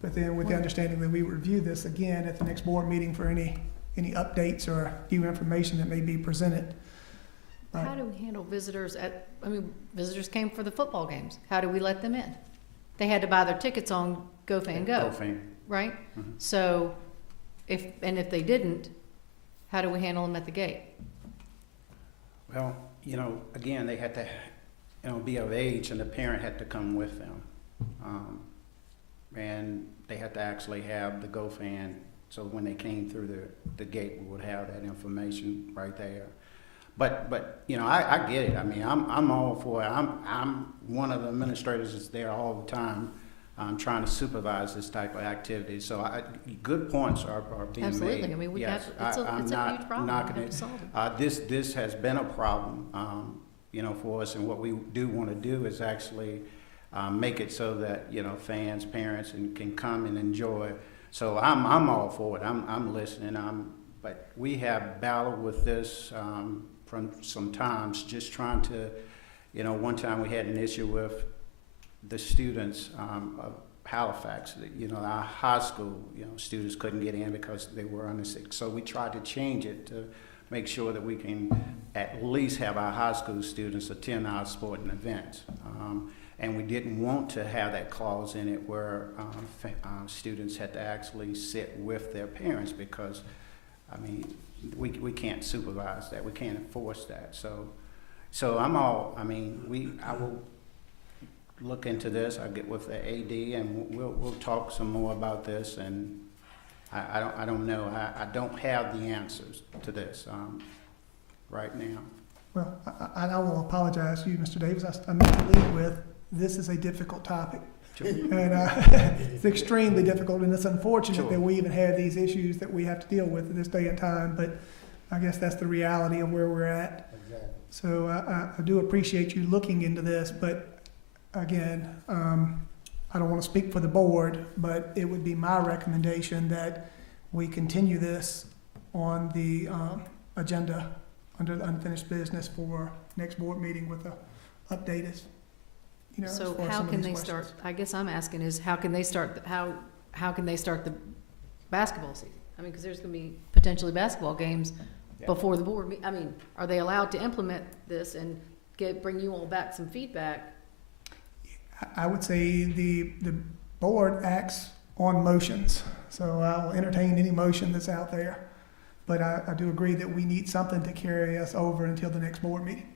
But then with the understanding that we review this again at the next board meeting for any updates or new information that may be presented. How do we handle visitors visitors came for the football games. How do we let them in? They had to buy their tickets on GoFan Go, right? Mm-hmm. So if they didn't, how do we handle them at the gate? Well, you know, again, they had to, you know, be of age, and the parent had to come with them. And they had to actually have the GoFan, so when they came through the gate, we would have that information right there. But you know, I get it. I mean, I'm all for it. I'm one of the administrators that's there all the time, trying to supervise this type of activity. So good points are being Absolutely. made. I mean, yes, it's a huge problem. We have to solve it. This has been a problem, you know, for us, and what we do want to do is actually make it so that, you know, fans, parents, and can come and enjoy. So I'm all for it. I'm listening. But we have battled with this from some times, just trying to, you know, one time we had an issue with the students of Halifax. You know, our high school, you know, students couldn't get in because they were under 6. So we tried to change it to make sure that we can at least have our high school students attend our sporting events. And we didn't want to have that clause in it where students had to actually sit with their parents, because, I mean, we can't supervise that. We can't enforce that. So I'm all, I mean, I will look into this. I'll get with the AD, and we'll talk some more about this. And I don't know. I don't have the answers to this right now. Well, I will apologize to you, Mr. Davis. I meant to lead with, this is a difficult topic. Sure. And it's extremely difficult, and it's unfortunate Sure. that we even have these issues that we have to deal with in this day and time, but I guess that's the reality of where we're at. Exactly. So I do appreciate you looking into this, but again, I don't want to speak for the board, but it would be my recommendation that we continue this on the agenda under the unfinished business for next board meeting with the updated. You know, So how can they start, I guess I'm asking is, how can they start the basketball season? I mean, because there's going to be potentially basketball games before the board. I mean, are they allowed to implement this and bring you all back some feedback? I would say the board acts on motions, so I will entertain any motion that's out there. But I do agree that we need something to carry us over until the next board meeting.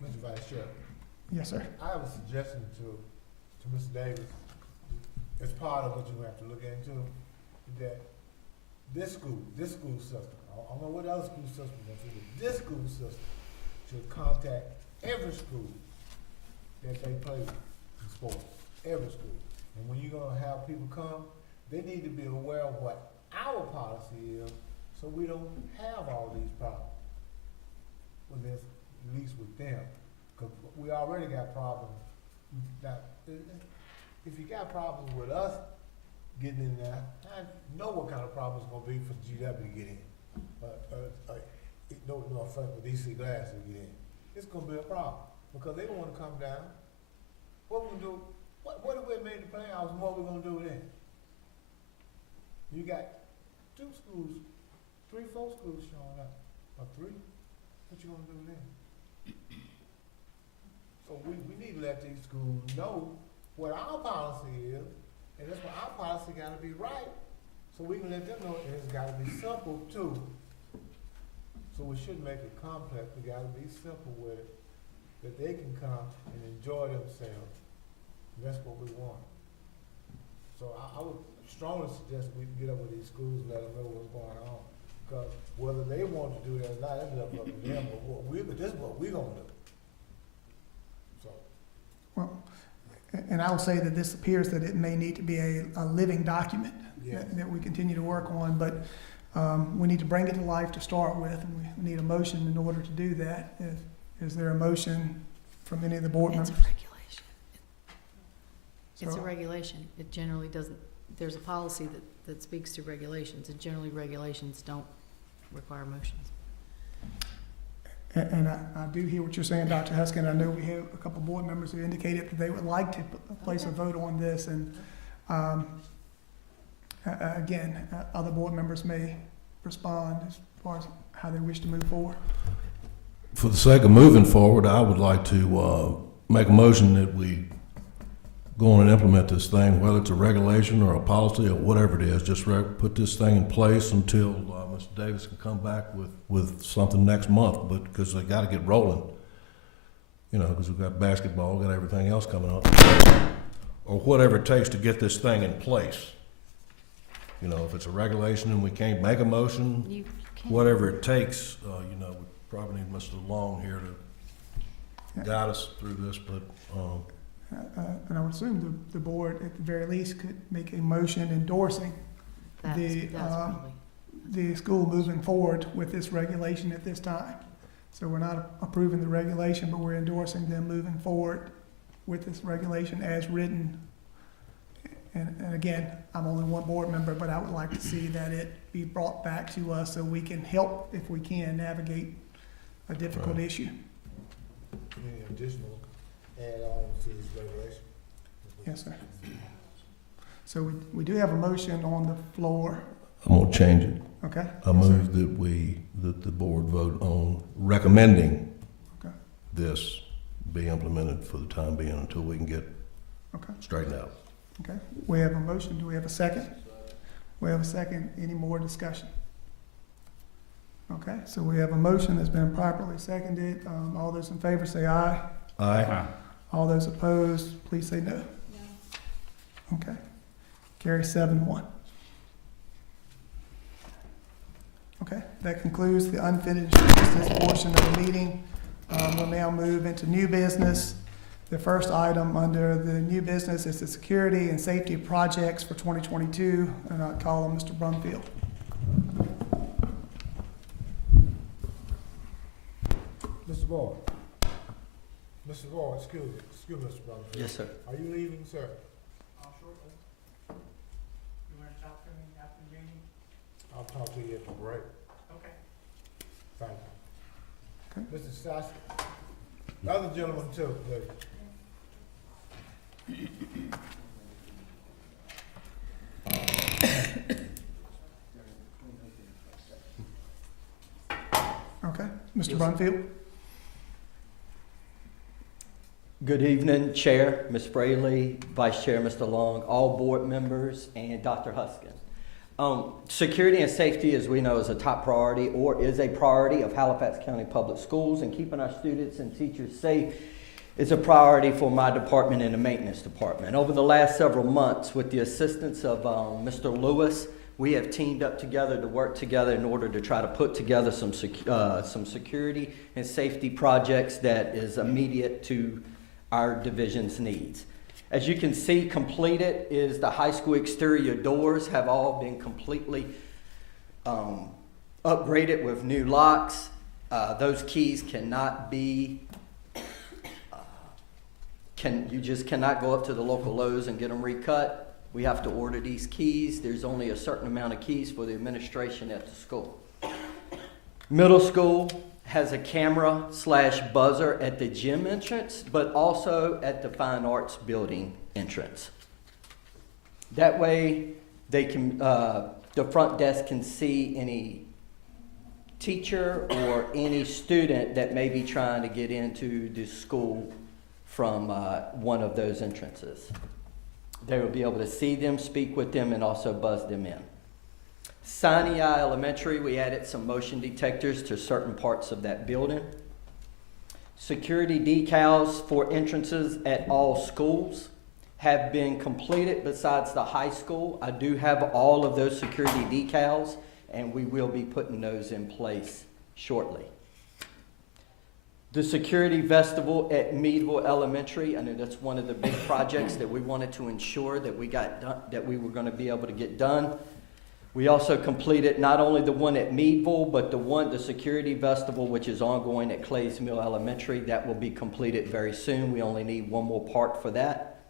Mr. Vice Chair, Yes, sir. I have a suggestion to Mr. Davis. As part of what you have to look into, that this school system, I don't know what other school system is, but this school system should contact every school that they play in sports, every school. And when you're gonna have people come, they need to be aware of what our policy is, so we don't have all these problems with this, at least with them. Cause we already got problems. Now, if you got problems with us getting in there, I know what kind of problem it's gonna be for GW to get in. No offense with DC Glass to get in. It's gonna be a problem, because they don't wanna come down. What we gonna do, what if we made the playoffs, and what we gonna do then? You got 2 schools, 3, 4 schools showing up, or 3. What you gonna do then? So we need to let these schools know what our policy is, and that's what our policy gotta be right, so we can let them know, and it's gotta be simple too. So we shouldn't make it complex, we gotta be simple with it, that they can come and enjoy themselves, and that's what we want. So I would strongly suggest we get up with these schools and let them know what's going on, because whether they want to do that or not, that's up to them, but this is what we gonna do. So. Well, and I will say that this appears that it may need to be a living document Yes. that we continue to work on, but we need to bring it to life to start with, and we need a motion in order to do that. Is there a motion from any of the board It's members? a regulation. It's a So- regulation. It generally doesn't, there's a policy that speaks to regulations, and generally regulations don't require motions. And I do hear what you're saying, Dr. Huskin. I know we have a couple board members who indicated that they would like to place a vote on this, and again, other board members may respond as far as how they wish to move forward. For the sake of moving forward, I would like to make a motion that we go on and implement this thing, whether it's a regulation or a policy or whatever it is. Just put this thing in place until Mr. Davis can come back with something next month, but because they got to get rolling, you know, because we've got basketball, got everything else coming up, or whatever it takes to get this thing in place. You know, if it's a regulation and we can't make a motion, You can. whatever it takes, you know, we probably need Mr. Long here to guide us through this, but, And I would assume the board, at the very least, could make a motion endorsing That's probably. the school moving forward with this regulation at this time. So we're not approving the regulation, but we're endorsing them moving forward with this regulation as written. And again, I'm only one board member, but I would like to see that it be brought back to us so we can help, if we can, navigate a difficult Right. issue. Any additional add-ons to this regulation? Yes, sir. So we do have a motion on the floor, I'm gonna change it. okay? I move that the board vote on recommending Okay. this be implemented for the time being until we can get Okay. straightened out. Okay, we have a motion, do we have a second? We have a second, any more discussion? Okay, so we have a motion that's been properly seconded, all those in favor say aye. Aye. All those opposed, please say no. Okay, carry 7-1. Okay, that concludes the unfinished business portion of the meeting. We'll now move into new business. The first item under the new business is the security and safety projects for 2022, and I'll call on Mr. Brumfield. Mr. Boyd. Mr. Boyd, excuse me, Mr. Brumfield. Yes, sir. Are you leaving, sir? Shortly. You want to talk to me after the meeting? I'll talk to you at the break. Okay. Thank you. Okay. Mr. Sasser, the other gentleman too, please. Okay, Mr. Yes. Brumfield? Good evening, Chair, Ms. Fraley, Vice Chair, Mr. Long, all board members, and Dr. Huskin. Security and safety, as we know, is a top priority or is a priority of Halifax County Public Schools, and keeping our students and teachers safe is a priority for my department and the maintenance department. Over the last several months, with the assistance of Mr. Lewis, we have teamed up together to work together in order to try to put together some security and safety projects that is immediate to our division's needs. As you can see, completed is the high school exterior doors have all been completely upgraded with new locks. Those keys cannot be, you just cannot go up to the local Lowe's and get them recut. We have to order these keys. There's only a certain amount of keys for the administration at the school. Middle school has a camera/buzzer at the gym entrance, but also at the Fine Arts building entrance. That way, they can, the front desk can see any teacher or any student that may be trying to get into the school from one of those entrances. They will be able to see them, speak with them, and also buzz them in. Sinai Elementary, we added some motion detectors to certain parts of that building. Security decals for entrances at all schools have been completed besides the high school. I do have all of those security decals, and we will be putting those in place shortly. The security vestibule at Meadville Elementary, I know that's one of the big projects that we wanted to ensure that we got done, that we were going to be able to get done. We also completed not only the one at Meadville, but the security vestibule, which is ongoing at Clays Mill Elementary. That will be completed very soon. We only need one more part for that.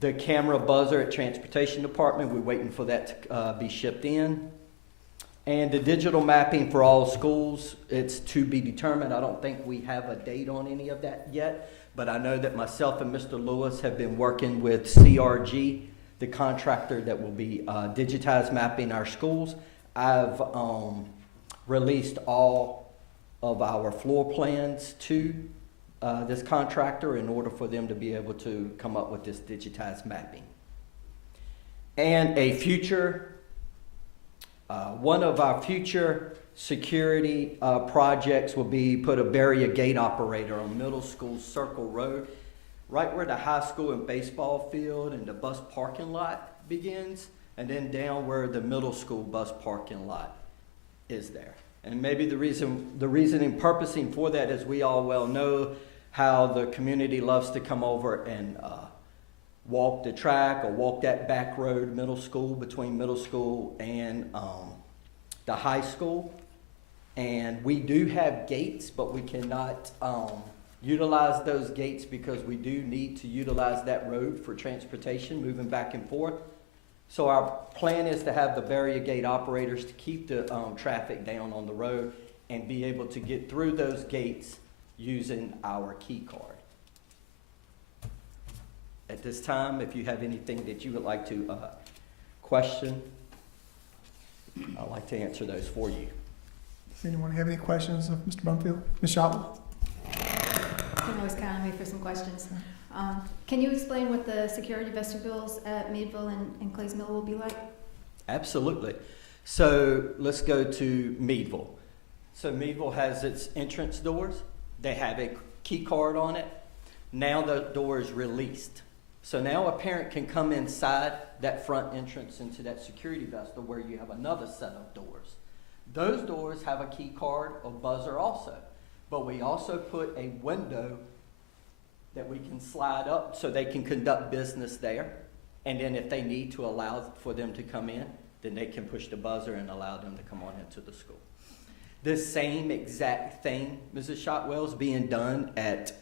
The camera buzzer at Transportation Department, we're waiting for that to be shipped in. And the digital mapping for all schools, it's to be determined. I don't think we have a date on any of that yet, but I know that myself and Mr. Lewis have been working with CRG, the contractor that will be digitized mapping our schools. I've released all of our floor plans to this contractor in order for them to be able to come up with this digitized mapping. And a future, one of our future security projects will be put a barrier gate operator on Middle School Circle Road, right where the high school and baseball field and the bus parking lot begins, and then down where the middle school bus parking lot is there. And maybe the reasoning purposing for that is we all well know how the community loves to come over and walk the track or walk that back road, middle school, between middle school and the high school. And we do have gates, but we cannot utilize those gates because we do need to utilize that road for transportation moving back and forth. So our plan is to have the barrier gate operators to keep the traffic down on the road and be able to get through those gates using our key card. At this time, if you have anything that you would like to question, I'd like to answer those for you. Does anyone have any questions of Mr. Brumfield? Ms. Shotwell? You can always count on me for some questions. Can you explain what the security vestibules at Meadville and Clays Mill will be like? Absolutely. So let's go to Meadville. So Meadville has its entrance doors. They have a key card on it. Now the door is released. So now a parent can come inside that front entrance into that security vestibule where you have another set of doors. Those doors have a key card or buzzer also. But we also put a window that we can slide up so they can conduct business there. And then if they need to allow for them to come in, then they can push the buzzer and allow them to come on into the school. This same exact thing, Mrs. Shotwell, is being done at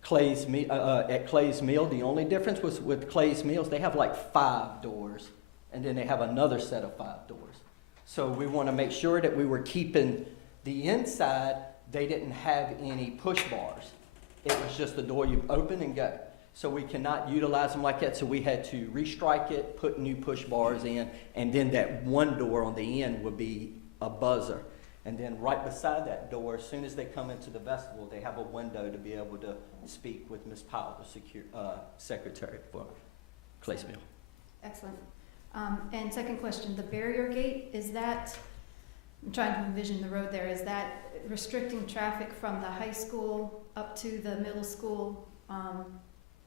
Clays Mill. The only difference was with Clays Mills, they have like 5 doors, and then they have another set of 5 doors. So we want to make sure that we were keeping the inside. They didn't have any push bars. It was just the door you open and go. So we cannot utilize them like that. So we had to restrike it, put new push bars in, and then that one door on the end would be a buzzer. And then right beside that door, as soon as they come into the vestibule, they have a window to be able to speak with Ms. Powell, the secretary for Clays Mill. Excellent. And second question, the barrier gate, is that, I'm trying to envision the road there, is that restricting traffic from the high school up to the middle school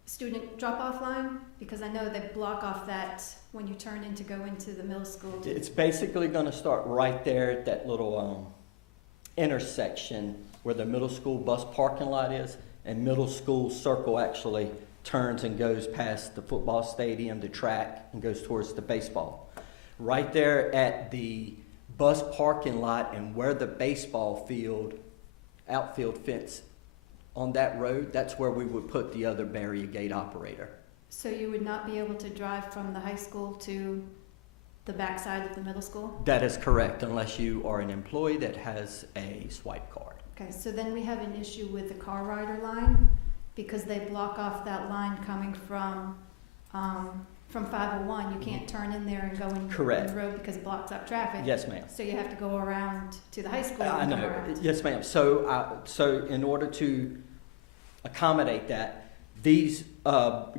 student drop-off line? Because I know they block off that when you turn in to go into the middle school. It's basically going to start right there at that little intersection where the middle school bus parking lot is, and middle school circle actually turns and goes past the football stadium, the track, and goes towards the baseball. Right there at the bus parking lot and where the baseball field, outfield fence on that road, that's where we would put the other barrier gate operator. So you would not be able to drive from the high school to the backside of the middle school? That is correct, unless you are an employee that has a swipe card. Okay, so then we have an issue with the car rider line because they block off that line coming from from 501, you can't turn in there and go in Correct. the road because it blocks up traffic. Yes, ma'am. So you have to go around to the high school I and know, come around. yes, ma'am. So in order to accommodate that, these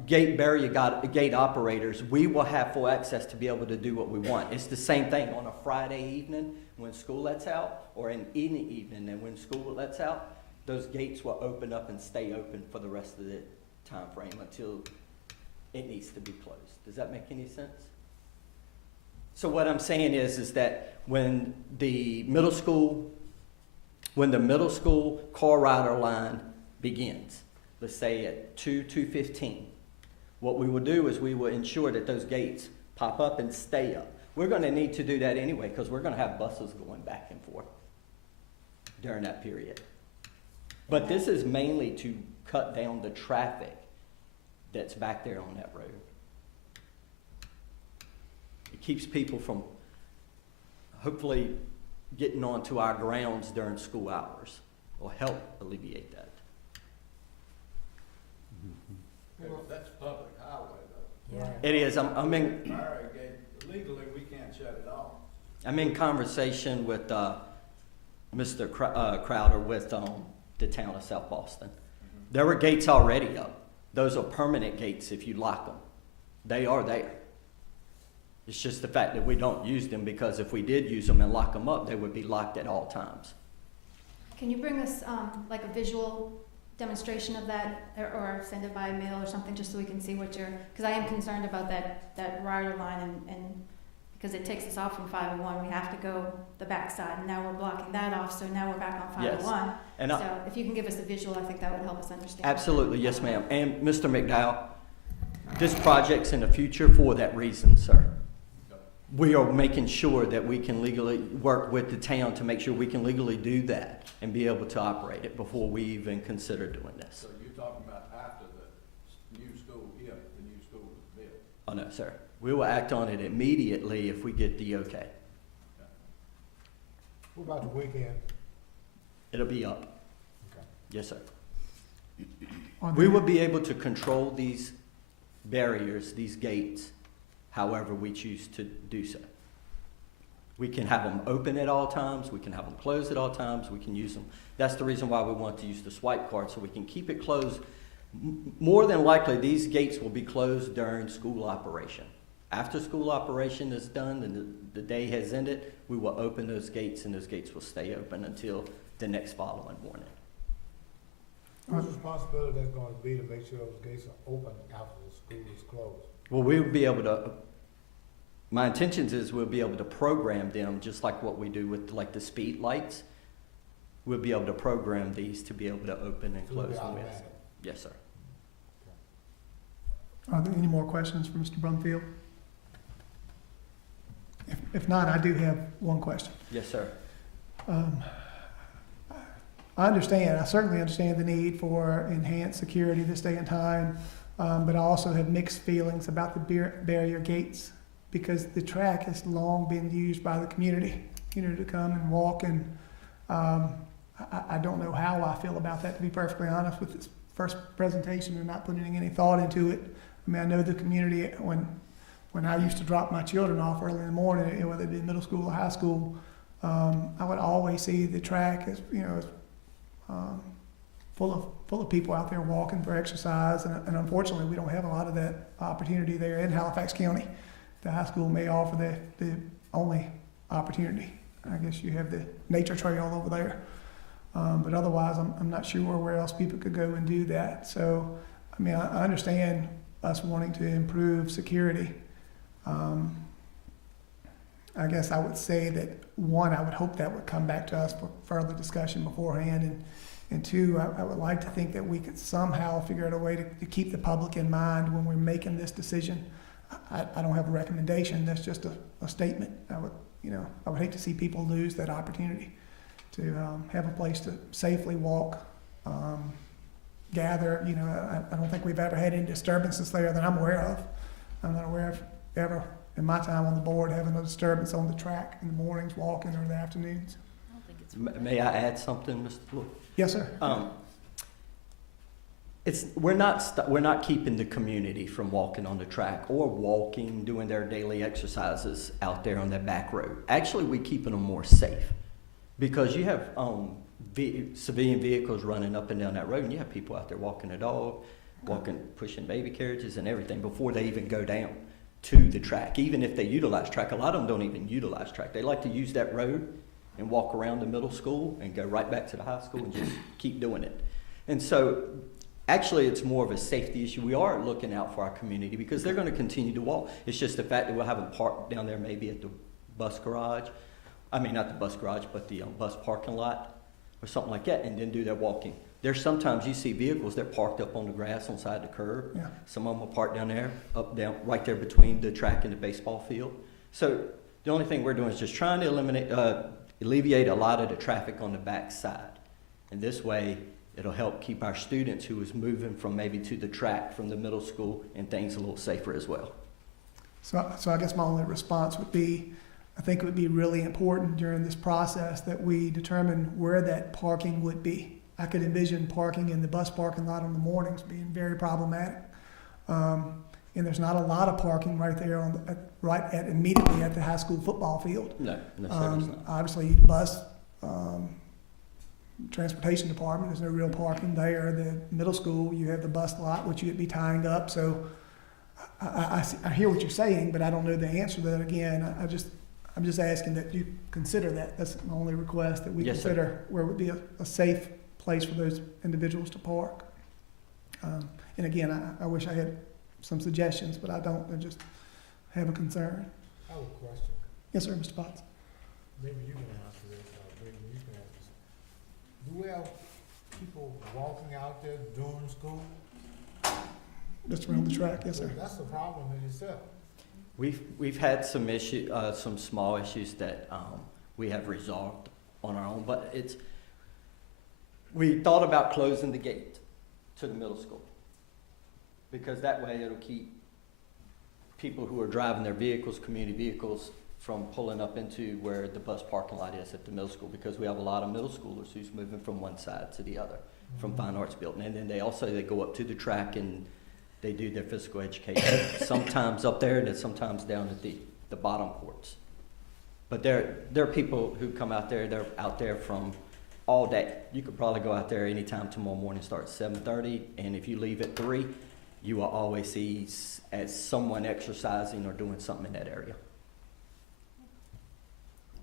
gate operators, we will have full access to be able to do what we want. It's the same thing on a Friday evening when school lets out, or an evening and when school lets out, those gates will open up and stay open for the rest of the time frame until it needs to be closed. Does that make any sense? So what I'm saying is that when the middle school car rider line begins, let's say at 2:15, what we will do is we will ensure that those gates pop up and stay up. We're going to need to do that anyway because we're going to have buses going back and forth during that period. But this is mainly to cut down the traffic that's back there on that road. It keeps people from hopefully getting onto our grounds during school hours, or help alleviate that. That's public highway though. Yeah. It is. I'm in. Fire gate, legally, we can't shut it off. I'm in conversation with Mr. Crowder with the town of South Boston. There were gates already up. Those are permanent gates if you lock them. They are there. It's just the fact that we don't use them, because if we did use them and lock them up, they would be locked at all times. Can you bring us like a visual demonstration of that, or send it by mail or something, just so we can see what you're, because I am concerned about that rider line, and because it takes us off from 501, we have to go the backside, and now we're blocking that off, so now we're back on 501. And So if you can give us a visual, I think that would help us understand. absolutely, yes, ma'am. And Mr. McDowell, this project's in the future for that reason, sir. We are making sure that we can legally work with the town to make sure we can legally do that and be able to operate it before we even consider doing this. So you're talking about after the new school, the new school is built? Oh, no, sir. We will act on it immediately if we get the okay. What about the weekend? It'll be up. Okay. Yes, sir. On We the- will be able to control these barriers, these gates, however we choose to do so. We can have them open at all times, we can have them closed at all times, we can use them. That's the reason why we want to use the swipe card, so we can keep it closed. More than likely, these gates will be closed during school operation. After school operation is done and the day has ended, we will open those gates, and those gates will stay open until the next following morning. Whose responsibility that's gonna be to make sure those gates are open after the school is closed? Well, we will be able to, my intentions is we'll be able to program them just like what we do with like the speed lights. We'll be able to program these to be able to open and So it'll close be when we ask. automatic. Yes, sir. Are there any more questions for Mr. Brumfield? If not, I do have one question. Yes, sir. I understand, I certainly understand the need for enhanced security this day and time, but I also have mixed feelings about the barrier gates, because the track has long been used by the community, to come and walk, and I don't know how I feel about that, to be perfectly honest, with this first presentation and not putting any thought into it. I mean, I know the community, when I used to drop my children off early in the morning, whether it be middle school or high school, I would always see the track as, full of people out there walking for exercise, and unfortunately, we don't have a lot of that opportunity there in Halifax County. The high school may offer the only opportunity. I guess you have the nature trail over there, but otherwise, I'm not sure where else people could go and do that. So, I mean, I understand us wanting to improve security. I guess I would say that, one, I would hope that would come back to us for further discussion beforehand, and two, I would like to think that we could somehow figure out a way to keep the public in mind when we're making this decision. I don't have a recommendation, that's just a statement. I would hate to see people lose that opportunity to have a place to safely walk, gather. I don't think we've ever had any disturbances there that I'm aware of. I'm not aware of ever, in my time on the board, having a disturbance on the track in the mornings walking or in the afternoons. May I add something, Mr. Floyd? Yes, sir. we're not keeping the community from walking on the track or walking, doing their daily exercises out there on that back road. Actually, we're keeping them more safe because you have civilian vehicles running up and down that road, and you have people out there walking a dog, pushing baby carriages and everything before they even go down to the track. Even if they utilize track, a lot of them don't even utilize track. They like to use that road and walk around the middle school and go right back to the high school and just keep doing it. And so actually it's more of a safety issue. We are looking out for our community because they're going to continue to walk. It's just the fact that we'll have them parked down there maybe at the bus garage. I mean, not the bus garage, but the bus parking lot or something like that, and then do their walking. There's sometimes you see vehicles, they're parked up on the grass on the side of the curb. Yeah. Some of them are parked down there, right there between the track and the baseball field. So the only thing we're doing is just trying to alleviate a lot of the traffic on the back side. And this way, it'll help keep our students who is moving from maybe to the track from the middle school and things a little safer as well. So I guess my only response would be, I think it would be really important during this process that we determine where that parking would be. I could envision parking in the bus parking lot in the mornings being very problematic. And there's not a lot of parking right there immediately at the high school football field. No, there's not. Obviously, bus, transportation department, there's no real parking there. The middle school, you have the bus lot, which you'd be tying up. So I hear what you're saying, but I don't know the answer to that. Again, I'm just asking that you consider that. That's my only request, that we Yes, consider where would be a safe place for those individuals to park. And again, I wish I had some suggestions, but I don't. I just have a concern. I have a question. Yes, sir, Mr. Potts. Maybe you can answer this, or maybe you can answer this. Do we have people walking out there during school? Just around the track, yes, sir. That's a problem in itself. We've had some some small issues that we have resolved on our own, but we thought about closing the gate to the middle school because that way it'll keep people who are driving their vehicles, community vehicles, from pulling up into where the bus parking lot is at the middle school, because we have a lot of middle schoolers who's moving from one side to the other from Fine Arts Building, and then they go up to the track and they do their physical education, sometimes up there and then sometimes down at the bottom courts. But there are people who come out there, they're out there from all day. You could probably go out there anytime tomorrow morning, start at 7:30, and if you leave at 3, you will always see as someone exercising or doing something in that area.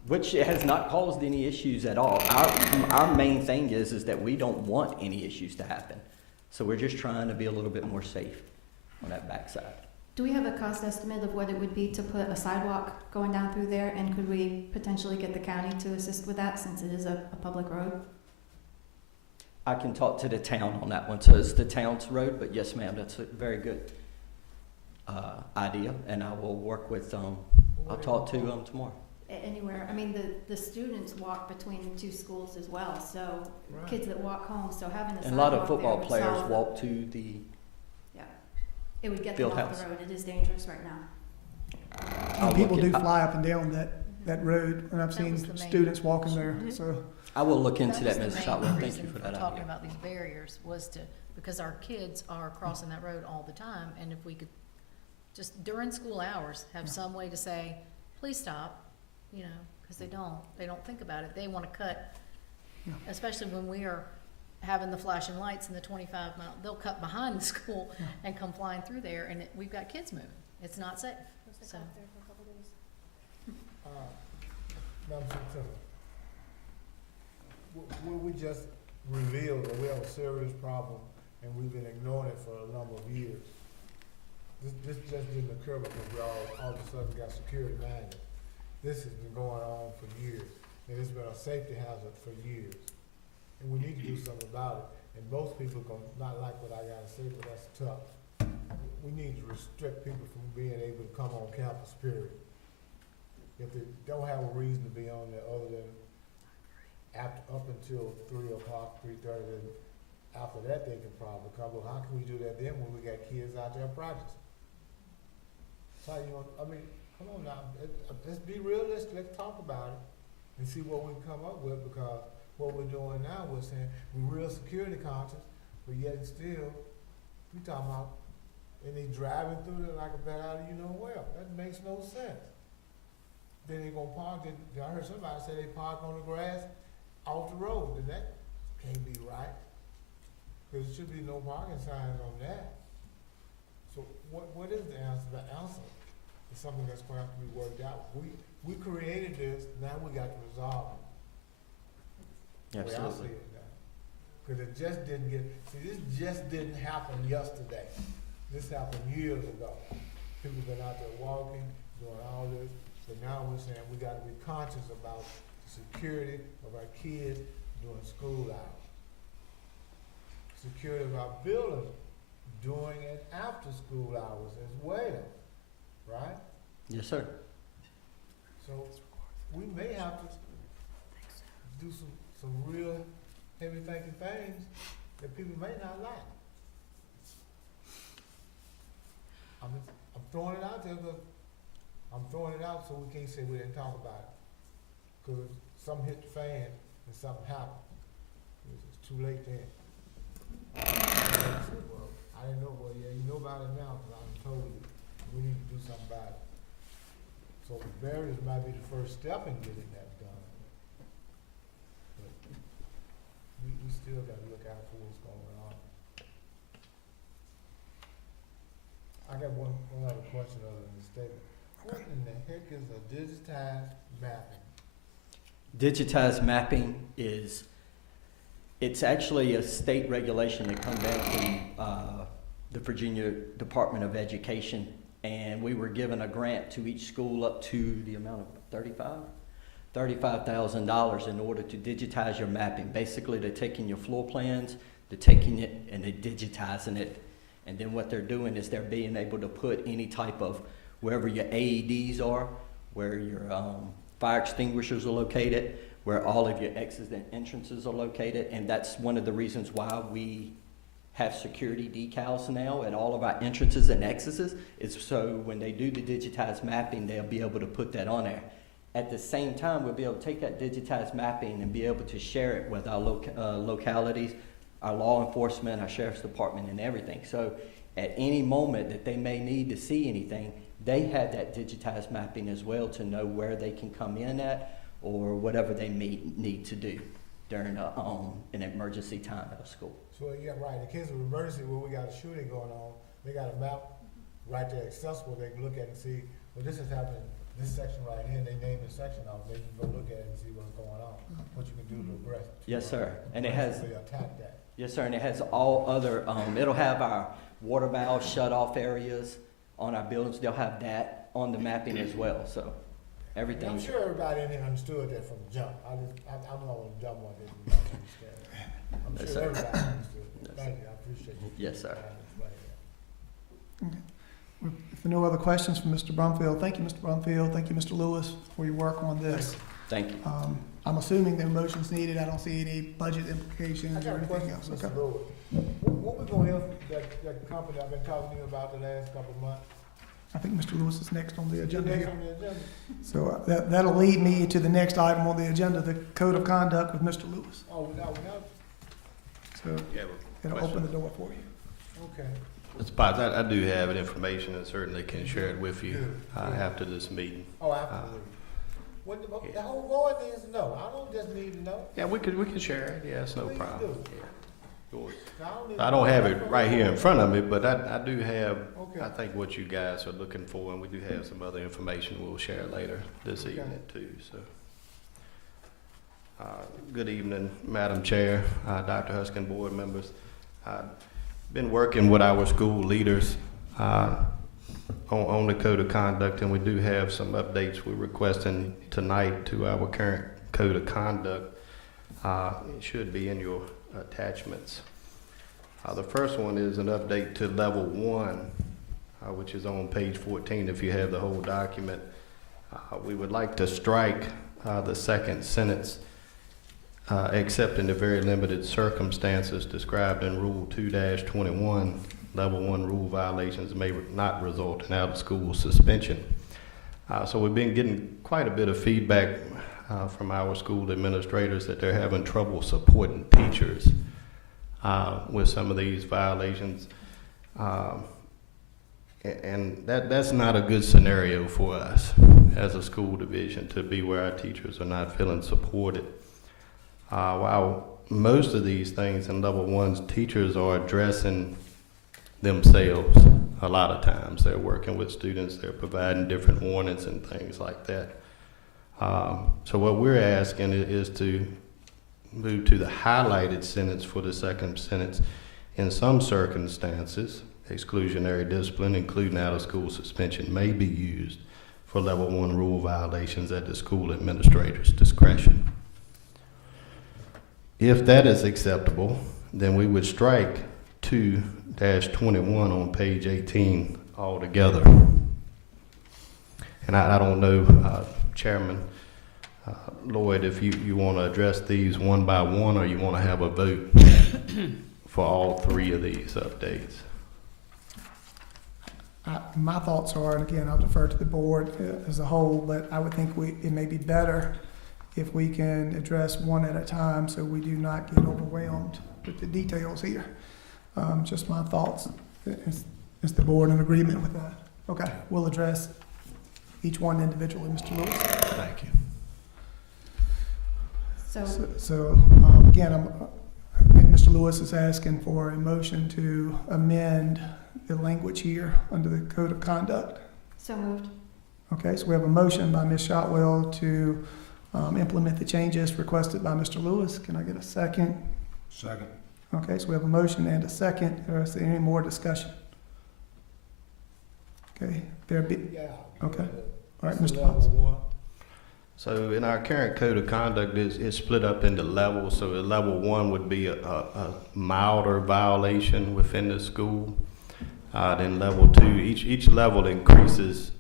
Which has not caused any issues at all. Our main thing is that we don't want any issues to happen. So we're just trying to be a little bit more safe on that backside. Do we have a cost estimate of what it would be to put a sidewalk going down through there? And could we potentially get the county to assist with that since it is a public road? I can talk to the town on that one. So it's the town's road, but yes, ma'am, that's a very good idea. And I will work with, I'll talk to them tomorrow. Anywhere. I mean, the students walk between the two schools as well, so Right. kids that walk home, so having a And a lot of sidewalk football there would players solve- walk to the, It would get them field off house. the road. It is dangerous right now. And people look do at- fly up and down that road, and I've That seen was the main- students walking there, so. I will look into That that, was Ms. the Shotwell. main Thank you reason for that talking idea. about these barriers was because our kids are crossing that road all the time, and if we could just during school hours have some way to say, please stop, because they don't think about it. They want to cut, Yeah. especially when we are having the flashing lights in the 25 mile, they'll cut behind the school Yeah. and come flying through there, and we've got kids moving. It's not safe. So, Madam Superintendent, we just revealed that we have a serious problem and we've been ignoring it for a number of years. This just didn't occur because we all of a sudden got security minded. This has been going on for years, and it's been a safety hazard for years. And we need to do something about it, and most people are gonna not like what I gotta say, but that's tough. We need to restrict people from being able to come on campus, period. If they don't have a reason to be on there other than up until 3 o'clock, 3:30, then after that they can probably come. Well, how can we do that then when we got kids out there practicing? So come on now, let's be realistic, let's talk about it and see what we can come up with, because what we're doing now, we're saying we're real security conscious, but yet still We talking about, and they driving through there like a bat out of you know well. That makes no sense. Then they gonna park it, I heard somebody say they park on the grass off the road, and that can't be right. Cause there should be no parking signs on that. So what is the answer? The answer is something that's gonna have to be worked out. We created this, now we got to resolve it. The way I see it now. Cause it just didn't this just didn't happen yesterday. This happened years ago. People been out there walking, doing all this, but now we're saying we gotta be conscious about the security of our kids during school hours. Security of our buildings during and after school hours as well, right? Yes, sir. So we may have to do some real heavy thinking things that people may not like. I'm throwing it out there because I'm throwing it out so we can't say we didn't talk about it. Cause something hit the fan and something happened. It's too late then. Well, I didn't know, well, yeah, you know about it now, cause I told you, we need to do something about it. So barriers might be the first step in getting that done. But we still gotta look out for what's going on. I got one other question other than the statement. What in the heck is a digitized mapping? Digitized mapping is, it's actually a state regulation that comes down from the Virginia Department of Education, and we were given a grant to each school up to the amount of $35,000 in order to digitize your mapping. Basically, they're taking your floor plans, they're taking it and they're digitizing it, and then what they're doing is they're being able to put any type of, wherever your AEDs are, where your fire extinguishers are located, where all of your exits and entrances are located, and that's one of the reasons why we have security decals now at all of our entrances and exits, is so when they do the digitized mapping, they'll be able to put that on there. At the same time, we'll be able to take that digitized mapping and be able to share it with our localities, our law enforcement, our sheriff's department, and everything. So at any moment that they may need to see anything, they have that digitized mapping as well to know where they can come in at or whatever they may need to do during an emergency time at a school. So, yeah, right, in case of emergency where we got a shooting going on, they got a map right there accessible, they can look at and see, well, this is happening, this section right here, and they name the section out, they can go look at it and see what's going on, what you can do to address. Yes, sir. And it has, attack that. yes, sir, and it has all other, it'll have our water valve shut-off areas on our buildings. They'll have that on the mapping as well, so everything. I'm sure everybody in here understood that from the jump. I'm the only dumb one that didn't understand. I'm Yes, sure sir. everybody understood that. Yes, Thank you, I appreciate you. Yes, sir. If there are no other questions from Mr. Brumfield, thank you, Mr. Brumfield, thank you, Mr. Lewis, for your work on this. Thank you. I'm assuming the motion's needed, I don't see any budget I implications got or a anything question else, for okay? Mr. Lewis. What we gonna help that company I've been talking to you about the last couple of months? I think Mr. Lewis is next on the agenda Next here. on the agenda? So that'll lead me to the next item on the agenda, the code of conduct with Mr. Lewis. Oh, without, So it'll open the door for you. okay. Mr. Potts, I do have an information and certainly can share it with you after this meeting. Oh, absolutely. The whole board needs to know. I don't just need to know. Yeah, we can share it. Yeah, it's no Please problem. do. Yeah. Go ahead. need I don't have it right here in front of me, but I do have, Okay. I think what you guys are looking for, and we do have some other information we'll share later this Okay. evening too, so. Good evening, Madam Chair, Dr. Huskin, board members. Been working with our school leaders on the code of conduct, and we do have some updates we're requesting tonight to our current code of conduct. It should be in your attachments. The first one is an update to level 1, which is on page 14 if you have the whole document. We would like to strike the second sentence, except in the very limited circumstances described in Rule 2-21, Level 1 rule violations may not result in out-of-school suspension. So we've been getting quite a bit of feedback from our school administrators that they're having trouble supporting teachers with some of these violations. And that's not a good scenario for us as a school division, to be where our teachers are not feeling supported. While most of these things in level ones, teachers are addressing themselves a lot of times. They're working with students, they're providing different warnings and things like that. So what we're asking is to move to the highlighted sentence for the second sentence. In some circumstances, exclusionary discipline, including out-of-school suspension, may be used for level 1 rule violations at the school administrator's discretion. If that is acceptable, then we would strike 2-21 on page 18 altogether. And I don't know, Chairman Lloyd, if you want to address these one by one, or you want to have a vote for all three of these updates. My thoughts are, and again, I'll defer to the board as a whole, but I would think it may be better if we can address one at a time so we do not get overwhelmed with the details here. Just my thoughts. Is the board in agreement with that? Okay, we'll address each one individually, Mr. Lewis. Thank you. So again, I think Mr. Lewis is asking for a motion to amend the language here under the Code of Conduct. So moved. Okay, so we have a motion by Ms. Shotwell to implement the changes requested by Mr. Lewis. Can I get a second? Second. Okay, so we have a motion and a second. Is there any more discussion? Okay, Yeah. okay. All right, Mr. Potts. So in our current code of conduct, it's split up into levels. So level 1 would be a milder violation within the school. Then level 2, each level increases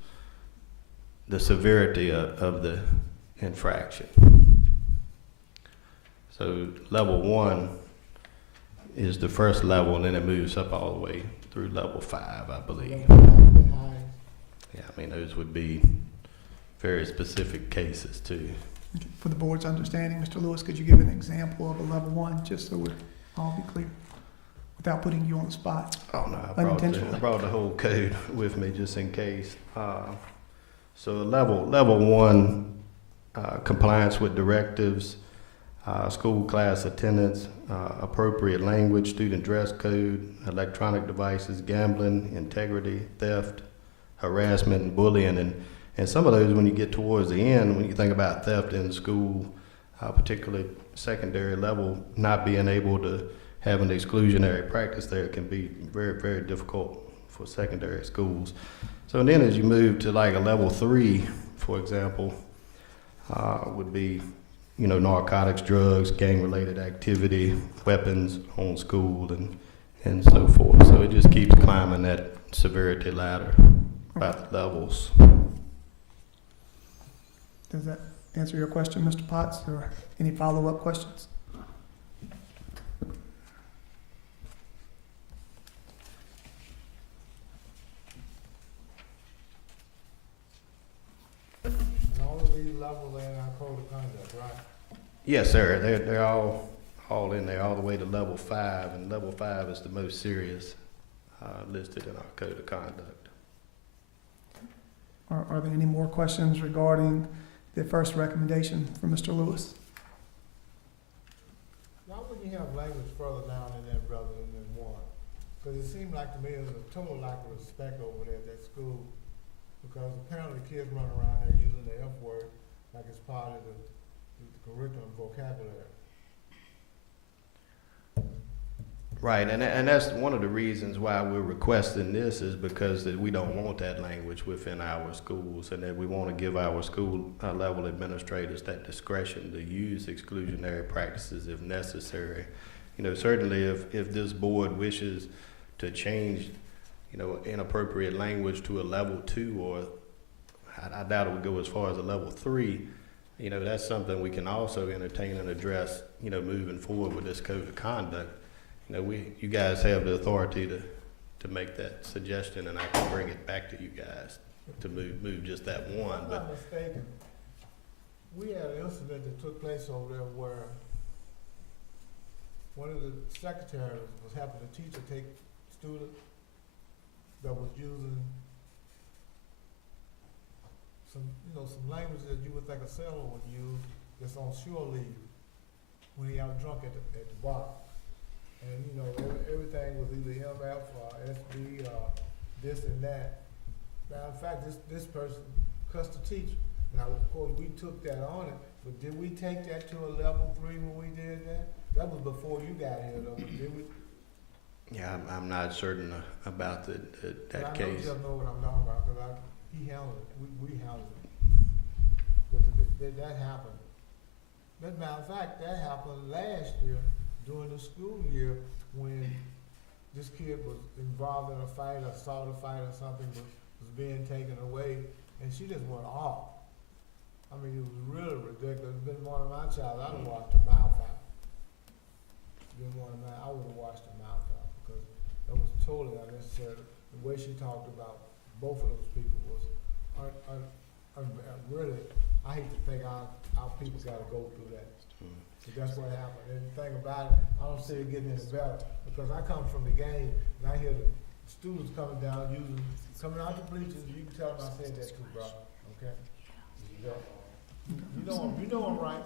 the severity of the infraction. So level 1 is the first level, and then it moves up all the way through level 5, I believe. Yeah, I mean, those would be very specific cases too. For the board's understanding, Mr. Lewis, could you give an example of a level 1, just so we're all be clear, without putting you on the spot? Oh no, I Unintentionally. brought the whole code with me just in case. So level 1, compliance with directives, school class attendance, appropriate language, student dress code, electronic devices, gambling, integrity, theft, harassment, and bullying. And some of those, when you get towards the end, when you think about theft in school, particularly secondary level, not being able to have an exclusionary practice there can be very, very difficult for secondary schools. So then as you move to like a level 3, for example, would be, narcotics, drugs, gang-related activity, weapons on school, and so forth. So it just keeps climbing that severity ladder about the levels. Does that answer your question, Mr. Potts, or any follow-up questions? And all of these levels are in our code of conduct, right? Yes, sir. They're all in there, all the way to level 5, and level 5 is the most serious listed in our code of conduct. Are there any more questions regarding the first recommendation from Mr. Lewis? Why would you have language further down in that rather than in 1? Because it seemed like to me there's a total lack of respect over there at that school, because apparently kids run around there using the F word like it's part of the curriculum vocabulary. Right, and that's one of the reasons why we're requesting this, is because that we don't want that language within our schools, and that we want to give our school level administrators that discretion to use exclusionary practices if necessary. Certainly if this board wishes to change, inappropriate language to a level 2, or I doubt it would go as far as a level 3, that's something we can also entertain and address, moving forward with this code of conduct. You guys have the authority to make that suggestion, and I can bring it back to you guys to move just that one. If I'm not mistaken, we had an incident that took place over there where one of the secretaries was having a teacher take student that was using some, some language that you would think a sailor would use that's on shore leave when he out drunk at the bar. And, everything was either MF or SB or this and that. Matter of fact, this person cussed the teacher. Now, of course, we took that on it, but did we take that to a level 3 when we did that? That was before you got here, though, did we? Yeah, I'm not certain about that I case. know Jeff know what I'm talking about, because he handled it, we handled it. But that happened. As a matter of fact, that happened last year during the school year when this kid was involved in a fight, or saw the fight or something was being taken away, and she just went off. I mean, it was really ridiculous. It's been one of my child, I'd have washed her mouth out. Been one of mine, I would have washed her mouth out, because it was totally unnecessary. The way she talked about both of those people was really, I hate to think our people gotta go through that. But that's what happened. And the thing about it, I don't see it getting any better, because I come from the game, and I hear the students coming down coming out the bleachers. You can tell them I said that too, bro, okay? Yeah. You know I'm right,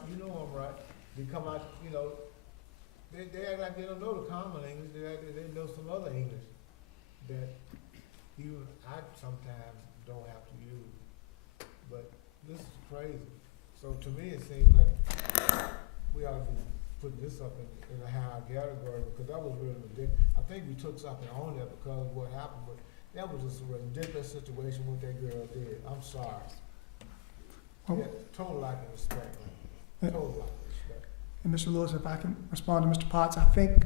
They come out, they act like they don't know the common English, they act like they know some other English that even I sometimes don't have to use. But this is crazy. So to me, it seems like we ought to be putting this up in a higher category, because that was really ridiculous. I think we took something on that because of what happened, but that was just a ridiculous situation what that girl did. I'm sorry. Yeah, total lack of respect. Total lack of respect. And Mr. Lewis, if I can respond to Mr. Potts, I think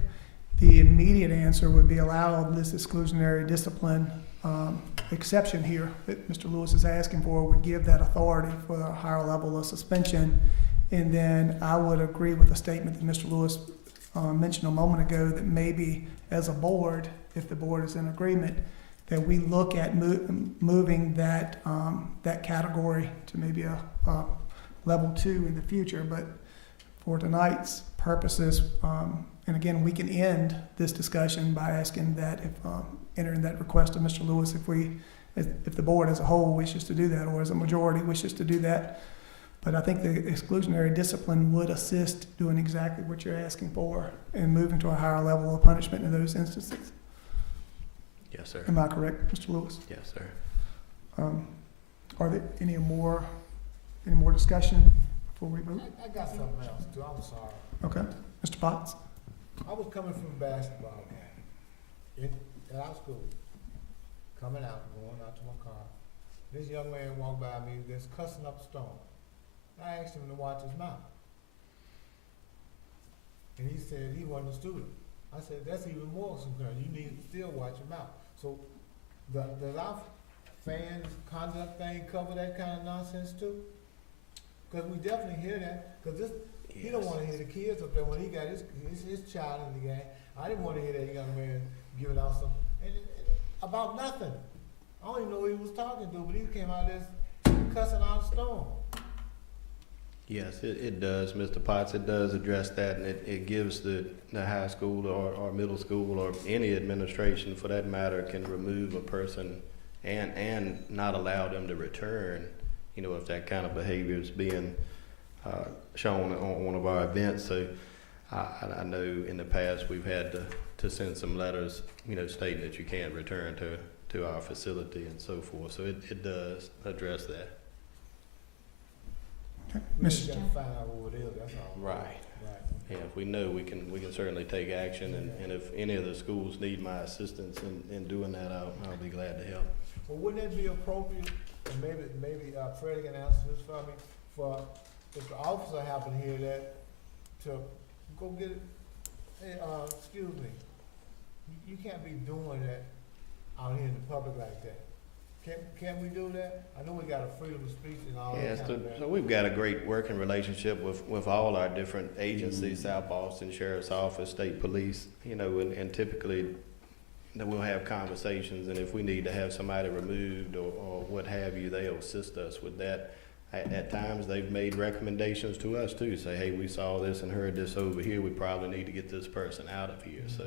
the immediate answer would be allow this exclusionary discipline exception here that Mr. Lewis is asking for would give that authority for a higher level of suspension. And then I would agree with the statement that Mr. Lewis mentioned a moment ago, that maybe as a board, if the board is in agreement, that we look at moving that category to maybe a level 2 in the future. But for tonight's purposes, and again, we can end this discussion by asking that, if entering that request of Mr. Lewis, if the board as a whole wishes to do that, or as a majority wishes to do that. But I think the exclusionary discipline would assist doing exactly what you're asking for and moving to a higher level of punishment in those instances. Yes, sir. Am I correct, Mr. Lewis? Yes, sir. Are there any more discussion before we vote? I got something else too, I'm sorry. Okay. Mr. Potts? I was coming from a basketball game at our school, going out to my car. This young man walked by me, just cussing up a storm. I asked him to watch his mouth. And he said he wasn't a student. I said, that's even more concern. You need to still watch your mouth. So does our fans conduct thing cover that kind of nonsense too? Because we definitely hear that. Because he don't want to hear the kids up there when he got his child in the game. I didn't want to hear that young man giving out some about nothing. I don't even know who he was talking to, but he came out there cussing out a storm. Yes, it does, Mr. Potts. It does address that, and it gives the high school or middle school or any administration, for that matter, can remove a person and not allow them to return, if that kind of behavior is being shown on one of our events. So I know in the past we've had to send some letters, stating that you can't return to our facility and so forth. So it does address that. We just gotta find out what it is, that's all. Right. Yeah, if we know, we can certainly take action, and if any of the schools need my assistance in doing that, I'll be glad to help. Well, wouldn't it be appropriate, and maybe Freddie can answer this for me, for if the officer happen to hear that, to go get it, hey, excuse me, you can't be doing that out here in the public like that. Can we do that? I know we got a freedom of speech and all that Yes, kind of that. so we've got a great working relationship with all our different agencies, South Boston Sheriff's Office, State Police, and typically we'll have conversations, and if we need to have somebody removed or what have you, they'll assist us with that. At times, they've made recommendations to us too, say, hey, we saw this and heard this over here, we probably need to get this person out of here. So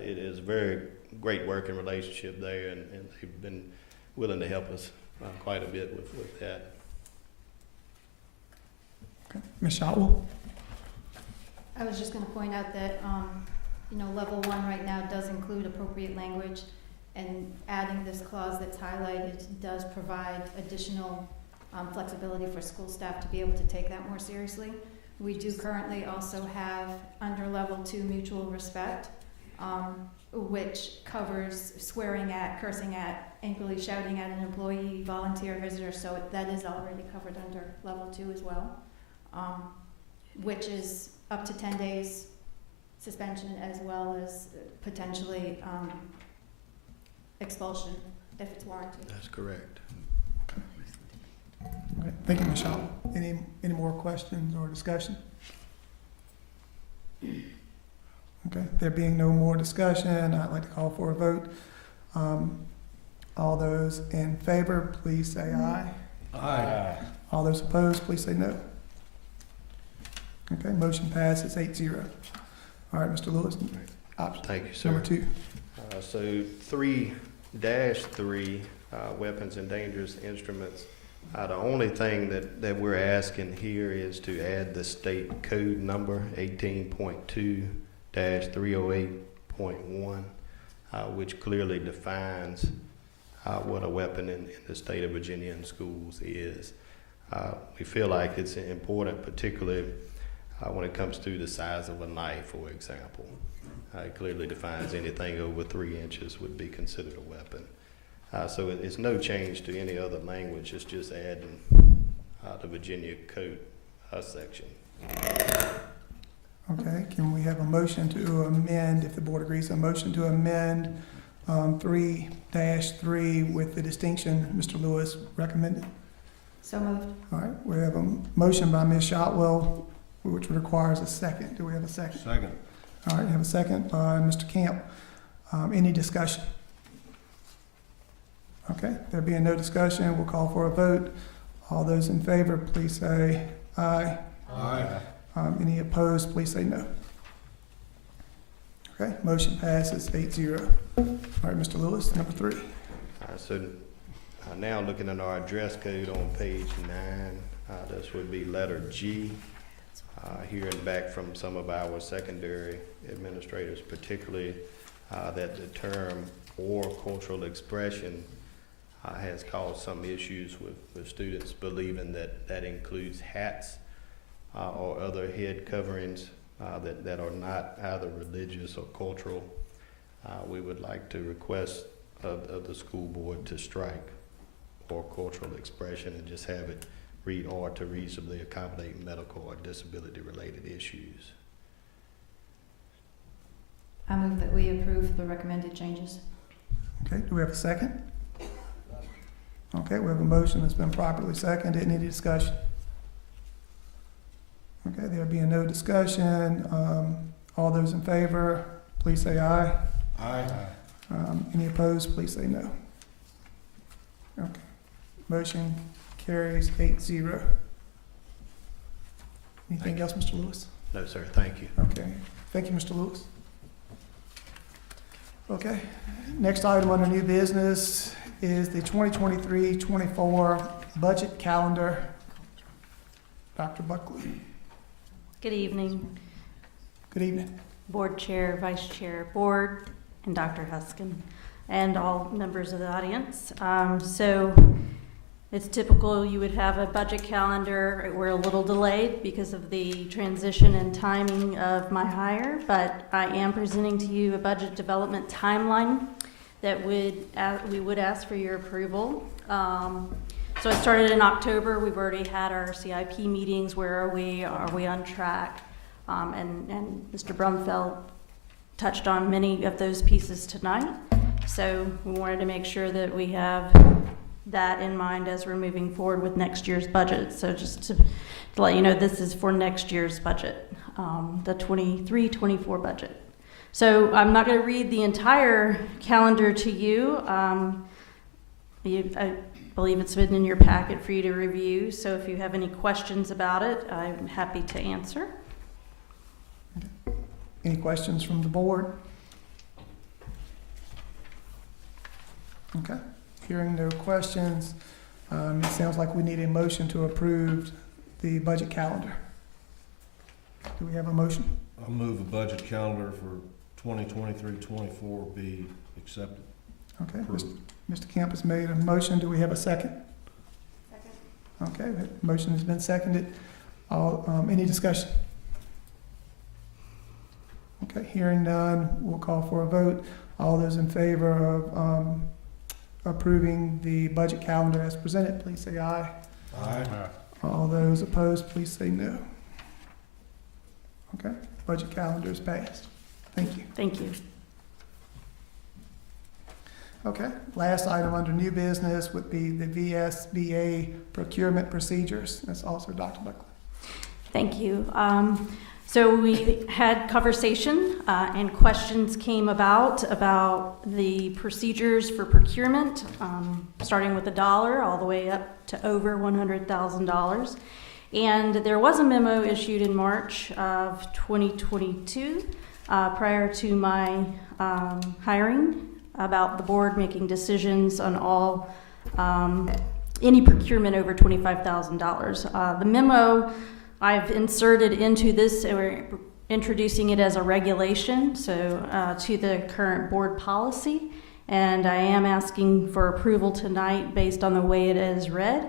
it is very great working relationship there, and they've been willing to help us quite a bit with that. Okay. Ms. Shotwell? I was just gonna point out that, level 1 right now does include appropriate language, and adding this clause that's highlighted does provide additional flexibility for school staff to be able to take that more seriously. We do currently also have under level 2 mutual respect, which covers swearing at, cursing at, angrily shouting at an employee, volunteer, visitor, so that is already covered under level 2 as well, which is up to 10 days suspension as well as potentially expulsion if it's warranted. That's correct. Okay. Thank you, Ms. Shotwell. Any more questions or discussion? Okay, there being no more discussion, I'd like to call for a vote. All those in favor, please say aye. Aye. All those opposed, please say no. Okay, motion passes 8-0. All right, Mr. Lewis, option Thank you, sir. number 2. So 3-3, weapons and dangerous instruments. The only thing that we're asking here is to add the state code number 18.2-308.1, which clearly defines what a weapon in the state of Virginia in schools is. We feel like it's important, particularly when it comes to the size of a knife, for example. It clearly defines anything over 3 inches would be considered a weapon. So it's no change to any other language, it's just adding the Virginia Code section. Okay, can we have a motion to amend, if the board agrees, a motion to amend 3-3 with the distinction Mr. Lewis recommended? So moved. All right, we have a motion by Ms. Shotwell, which requires a second. Do we have a second? Second. All right, we have a second by Mr. Camp. Any discussion? Okay, there being no discussion, we'll call for a vote. All those in favor, please say aye. Aye. Any opposed, please say no. Okay, motion passes 8-0. All right, Mr. Lewis, number 3. So now looking at our address code on page 9, this would be letter G. Hearing back from some of our secondary administrators, particularly that the term or cultural expression has caused some issues with students believing that includes hats or other head coverings that are not either religious or cultural. We would like to request of the school board to strike or cultural expression and just have it read or to reasonably accommodate medical or disability related issues. I move that we approve the recommended changes. Okay, do we have a second? Okay, we have a motion that's been properly seconded. Any discussion? Okay, there being no discussion, all those in favor, please say aye. Aye. Any opposed, please say no. Okay, motion carries 8-0. Anything else, Mr. Lewis? No, sir, thank you. Okay, thank you, Mr. Lewis. Okay, next item under new business is the 2023-24 budget calendar. Dr. Buckley. Good evening, Good evening. Board Chair, Vice Chair, Board, and Dr. Huskin, and all members of the audience. So it's typical you would have a budget calendar. We're a little delayed because of the transition and timing of my hire, but I am presenting to you a budget development timeline that we would ask for your approval. So I started in October. We've already had our CIP meetings. Where are we? Are we on track? And Mr. Brumfeld touched on many of those pieces tonight. So we wanted to make sure that we have that in mind as we're moving forward with next year's budget. So just to let you know, this is for next year's budget, the 23-24 budget. So I'm not going to read the entire calendar to you. I believe it's been in your packet for you to review. So if you have any questions about it, I'm happy to answer. Any questions from the board? Okay, hearing no questions, it sounds like we need a motion to approve the budget calendar. Do we have a motion? I move a budget calendar for 2023-24 be accepted. Okay, Approved. Mr. Kemp has made a motion. Do we have a second? Second. Okay, that motion has been seconded. Any discussion? Okay, hearing none, we'll call for a vote. All those in favor of approving the budget calendar as presented, please say aye. Aye. All those opposed, please say no. Okay, budget calendar is passed. Thank you. Thank you. Okay, last item under new business would be the VSBA procurement procedures. That's also Dr. Buckley. Thank you. So we had conversation and questions came about the procedures for procurement, starting with $1 all the way up to over $100,000. And there was a memo issued in March of 2022 prior to my hiring about the board making decisions on all any procurement over $25,000. The memo I've inserted into this, we're introducing it as a regulation, so to the current board policy, and I am asking for approval tonight based on the way it is read,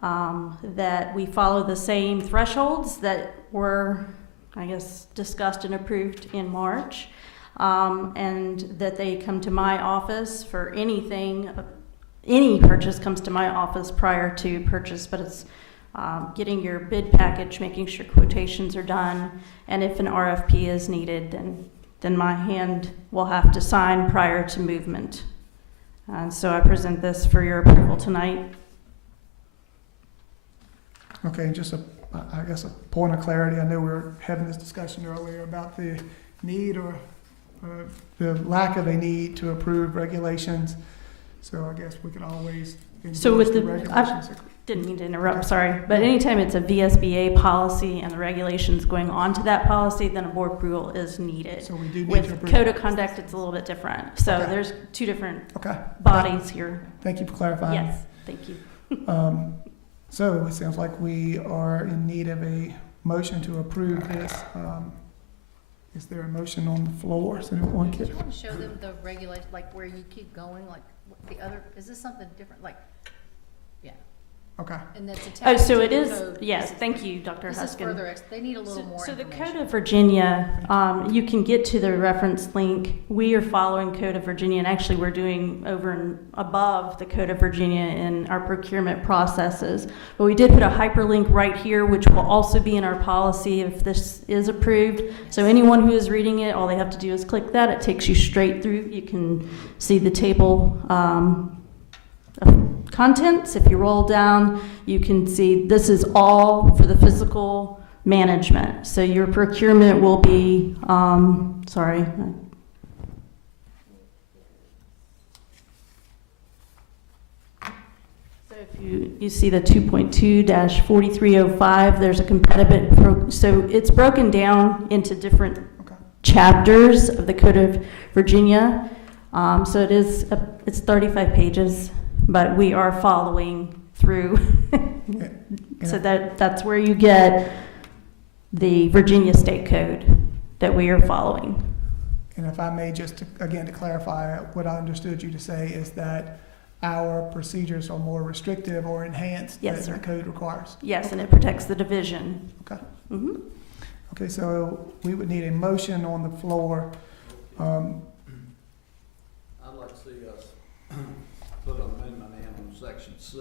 that we follow the same thresholds that were, I guess, discussed and approved in March, and that they come to my office for anything, any purchase comes to my office prior to purchase, but it's getting your bid package, making sure quotations are done, and if an RFP is needed, then my hand will have to sign prior to movement. And so I present this for your approval tonight. Okay, just I guess a point of clarity. I know we were having this discussion earlier about the need or the lack of a need to approve regulations. So I guess we could always So with endorse the regulations. didn't mean to interrupt, sorry, but anytime it's a VSBA policy and the regulations going on to that policy, then a board approval is needed. So we do need to With approve. code of conduct, it's a little bit different. So Okay. there's two different Okay, bodies here. thank you for clarifying. Yes, thank you. So it sounds like we are in need of a motion to approve this. Is there a motion on the floor? Is anyone Do care? you want to show them the regulation, like where you keep going, like the other, is this something different, like, yeah, Okay. and that's Oh, attached so to it the is, code. yes, thank you, Dr. This is Huskin. further, they need a little more So the information. Code of Virginia, you can get to the reference link. We are following Code of Virginia, and actually we're doing over and above the Code of Virginia in our procurement processes. But we did put a hyperlink right here, which will also be in our policy if this is approved. So anyone who is reading it, all they have to do is click that. It takes you straight through. You can see the table of contents. If you roll down, you can see this is all for the physical management. So your procurement will be, sorry. So if you see the 2.2-4305, there's a competitive, so it's broken down into different Okay. chapters of the Code of Virginia. So it is, it's 35 pages, but we are following through. So that's where you get the Virginia State Code that we are following. And if I may just, again, to clarify, what I understood you to say is that our procedures are more restrictive or enhanced Yes, than sir. the code requires. Yes, and it protects the division. Okay. Mhm. Okay, so we would need a motion on the floor. I'd like to see us put an amendment in on section C.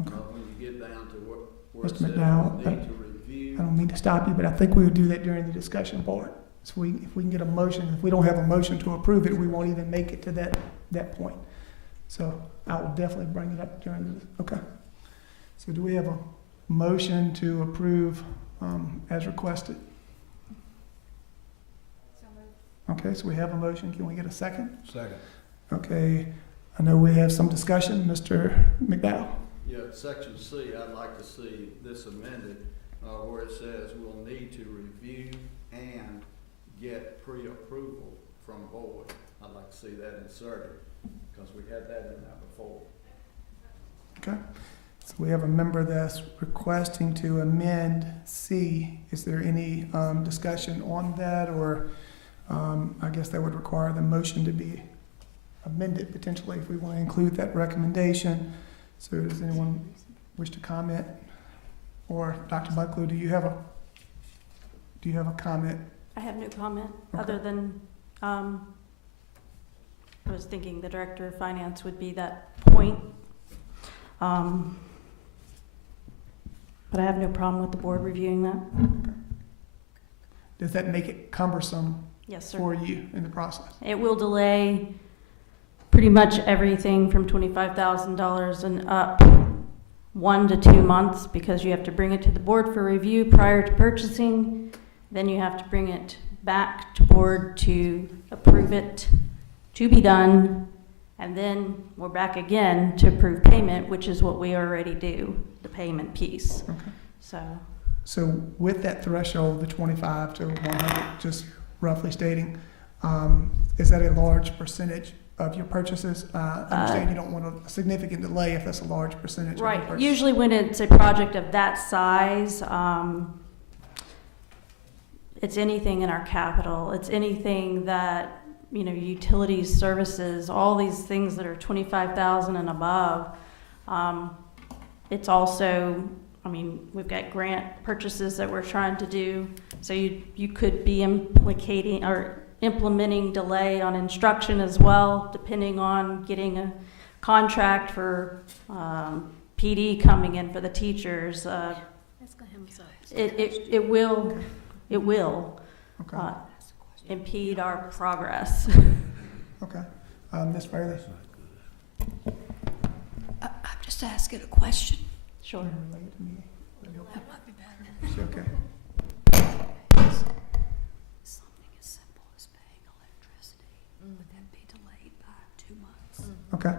Okay. When you get down to where it Mr. says McDowell, we need to review. I don't mean to stop you, but I think we would do that during the discussion part. So if we can get a motion, if we don't have a motion to approve it, we won't even make it to that point. So I will definitely bring it up during the, okay. So do we have a motion to approve as requested? Okay, so we have a motion. Can we get a second? Second. Okay, I know we have some discussion. Mr. McDowell? Yeah, section C, I'd like to see this amended, where it says we'll need to review and get pre-approval from board. I'd like to see that inserted. because we had that in there before. Okay. So we have a member that's requesting to amend C. Is there any discussion on that, or I guess that would require the motion to be amended potentially if we want to include that recommendation. So does anyone wish to comment? Or Dr. Bucklew, do you have a comment? I have no comment, Okay. other than, I was thinking the director of finance would be that point. But I have no problem with the board reviewing that. Does that make it cumbersome Yes, sir. for you in the process? It will delay pretty much everything from $25,000 and up 1 to 2 months, because you have to bring it to the board for review prior to purchasing. Then you have to bring it back to board to approve it to be done. And then we're back again to approve payment, which is what we already do, the payment piece. Okay. So, with that threshold, the 25 to 100, just roughly stating, is that a large percentage of your purchases? I understand you don't want a significant delay if that's a large percentage of your right, purchases. usually when it's a project of that size, it's anything in our capital. It's anything that, utilities, services, all these things that are 25,000 and above. It's also, we've got grant purchases that we're trying to do. So you could be implementing delay on instruction as well, depending on getting a contract for PD coming in for the teachers. It will Okay. impede our progress. Okay. Ms. Fraley? I'm just asking a question. Sure. Relate to me. That might be better. Okay. Something as simple as paying electricity, would that be delayed by 2 months? Okay.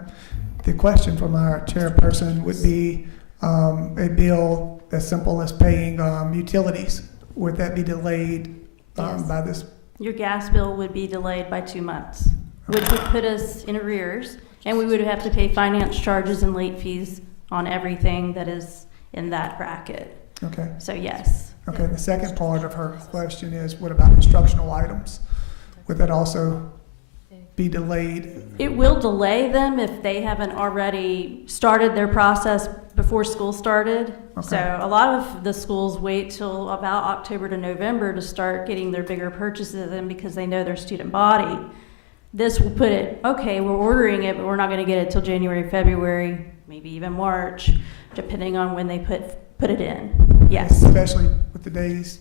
The question from our chairperson would be a bill as simple as paying utilities. Would that be delayed Yes. by this? Your gas bill would be delayed by 2 months, which would put us in arrears, and we would have to pay finance charges and late fees on everything that is in that bracket. Okay. So yes. Okay. The second part of her question is, what about instructional items? Would that also be delayed? It will delay them if they haven't already started their process before school started. Okay. So a lot of the schools wait till about October to November to start getting their bigger purchases in because they know their student body. This will put it, okay, we're ordering it, but we're not going to get it till January, February, maybe even March, depending on when they put it in. Yes. Especially with the days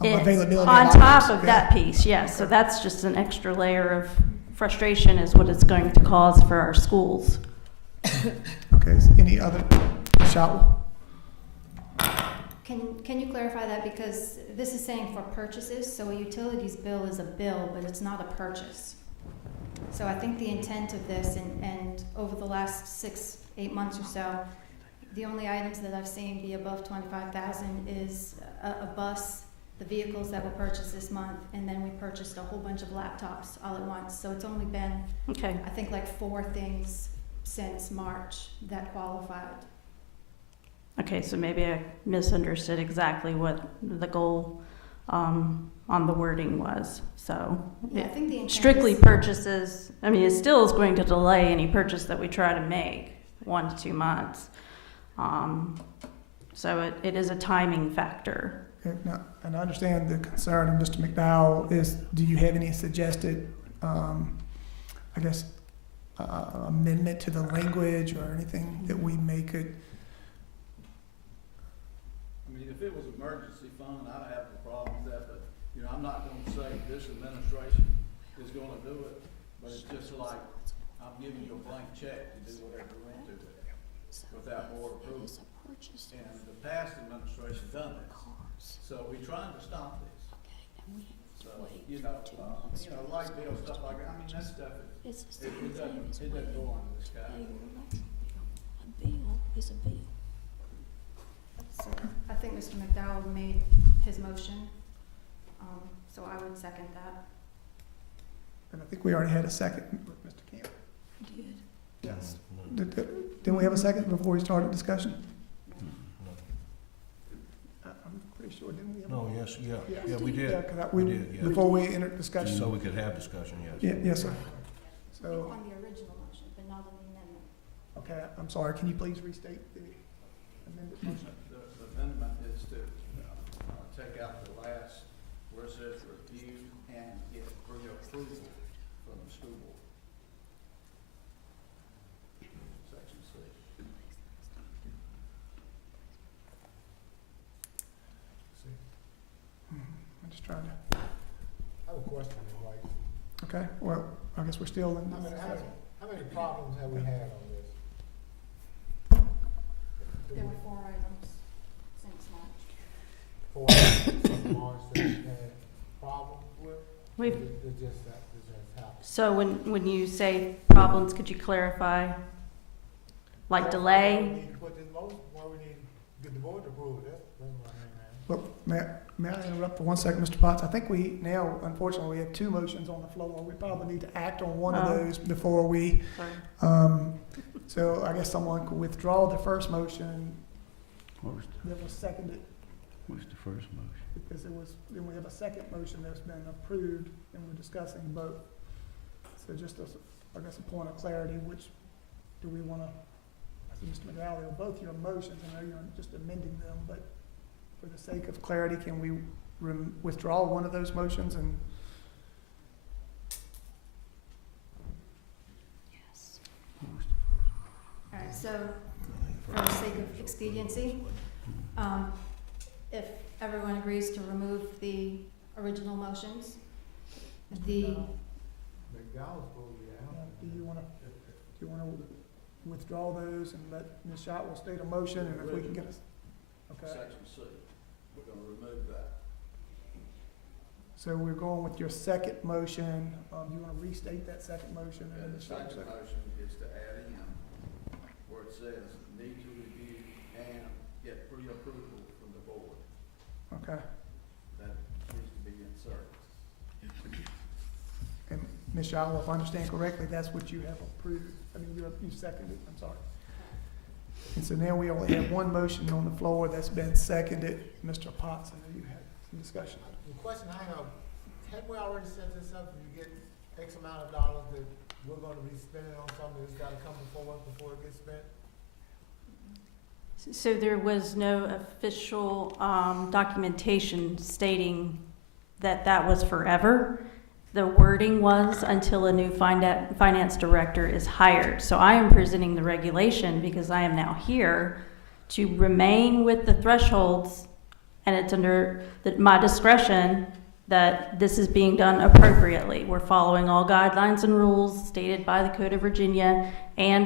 of It's availability. on of top items. of that piece, yes. So that's just an extra layer of frustration is what it's going to cause for our schools. Okay. Any other? Shotwell? Can you clarify that, because this is saying for purchases, so a utilities bill is a bill, but it's not a purchase. So I think the intent of this, and over the last 6-8 months or so, the only items that I've seen be above 25,000 is a bus, the vehicles that were purchased this month, and then we purchased a whole bunch of laptops all at once. So it's only been, Okay. I think, like 4 things since March that qualified. Okay, so maybe I misunderstood exactly what the goal on the wording was. So Yeah, I think the intent strictly is- purchases, it still is going to delay any purchase that we try to make 1 to 2 months. So it is a timing factor. Okay, now, and I understand the concern of Mr. McDowell is, do you have any suggested, amendment to the language or anything that we could? If it was emergency fund, I'd have a problem with that, but, I'm not gonna say this administration is gonna do it, but it's just like, I'm giving you a blank check to do whatever you want to with it, without board approval. And the past administration done this, so we're trying to stop this. So, light bill, stuff like that, that stuff, it doesn't go on this guy. A bill is a bill. So I think Mr. McDowell made his motion, so I would second that. And I think we already had a second with Mr. Camp. did. Yes. Didn't we have a second before we started discussion? I'm pretty sure, didn't we have? No, yes, yeah, Yeah. yeah, we did. Yeah, 'cause We did, yeah. before we entered discussion. So we could have discussion, yes. Yeah, yes, sir. So, On the original motion, but not on the amendment. okay, I'm sorry, can you please restate the amended motion? The amendment is to, take out the last, where it says review and get pre-approval from the school board. Section C. I'm just trying to, I have a question, White. okay, well, I guess we're still in. How many problems have we had on this? There were 4 items since March. 4 March that we had problems with? We've, It just happened. so when you say problems, could you clarify? Like Why delay? we need to put this motion, why we need to get the board to approve it, that's what I mean, man. Well, may I interrupt for 1 second, Mr. Potts? I think we now, unfortunately, we have 2 motions on the floor. We probably need to act on one of Oh. those before we, Sorry. so I guess someone could withdraw the first motion What was that was seconded, the first motion? because then we have a second motion that's been approved, and we're discussing both. So just as, I guess, a point of clarity, which do we want to, Mr. McGalley, both your motions, I know you're just amending them, but for the sake of clarity, can we withdraw one of those motions and? Yes. All right, so for the sake of expediency, if everyone agrees to remove the original motions, the, McDowell's supposed to be out. Do you want to withdraw those and let Ms. Schott will state a motion, and if we can get us, okay? Section C, we're gonna remove that. So we're going with your second motion. Do you want to restate that second motion? And then And the Ms. Schott will second second? motion is to add in where it says need to review and get pre-approval from the board. Okay. That needs to be inserted. And Ms. Schott, if I understand correctly, that's what you have approved. I mean, you seconded, I'm sorry. And so now we only have 1 motion on the floor that's been seconded. Mr. Potts, I know you had some discussion. The question I have, have we already set this up, you get X amount of dollars that we're gonna be spending on something that's gotta come before us before it gets spent? So there was no official documentation stating that that was forever. The wording was until a new finance director is hired. So I am presenting the regulation because I am now here to remain with the thresholds, and it's under my discretion that this is being done appropriately. We're following all guidelines and rules stated by the Code of Virginia, and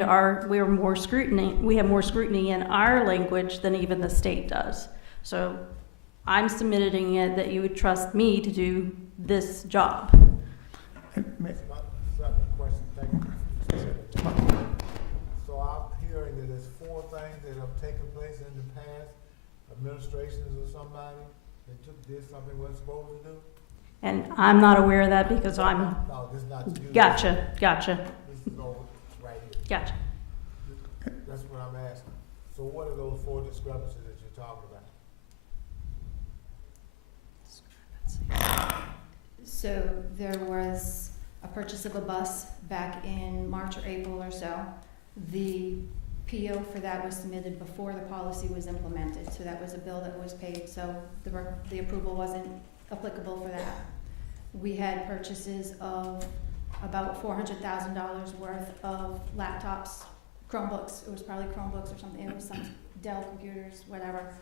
we have more scrutiny in our language than even the state does. So I'm submitting it that you would trust me to do this job. My second question, thank you. So I'm hearing that there's 4 things that have taken place in the past, administrations or somebody that did something we're supposed to do? And I'm not aware of that because I'm, No, this is not you. gotcha. This is over right here. Gotcha. That's what I'm asking. So what are those 4 discrepancies that you're talking about? so there was a purchase of a bus back in March or April or so. The PO for that was submitted before the policy was implemented, so that was a bill that was paid, so the approval wasn't applicable for that. We had purchases of about $400,000 worth of laptops, Chromebooks, it was probably Chromebooks or something, it was some Dell computers, whatever,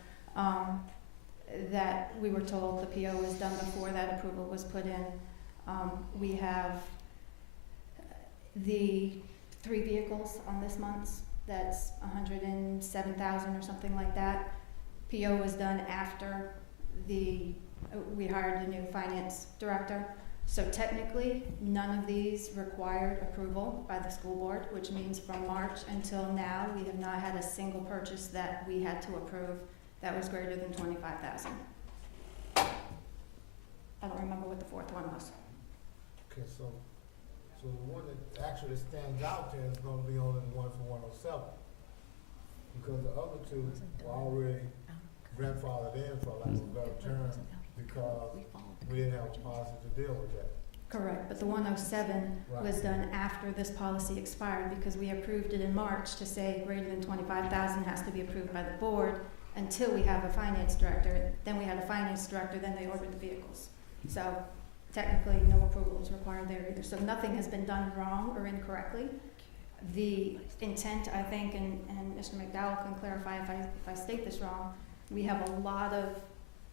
that we were told the PO was done before that approval was put in. We have the 3 vehicles on this month's, that's $107,000 or something like that. PO was done after we hired a new finance director. So technically, none of these required approval by the school board, which means from March until now, we have not had a single purchase that we had to approve that was greater than $25,000. I don't remember what the 4th one was. Okay, so So the one that actually stands out there is gonna be only the one for 107. Because the other two were already grandfathered in, for lack of a better term, because we didn't have a policy to deal with that. Correct, but the 107 was done after this policy expired because we approved it in March to say greater than 25,000 has to be approved by the board until we have a finance director. Then we had a finance director, then they ordered the vehicles. So technically, no approval is required there either. So nothing has been done wrong or incorrectly. The intent, I think, and Mr. McDowell can clarify if I state this wrong, we have a lot of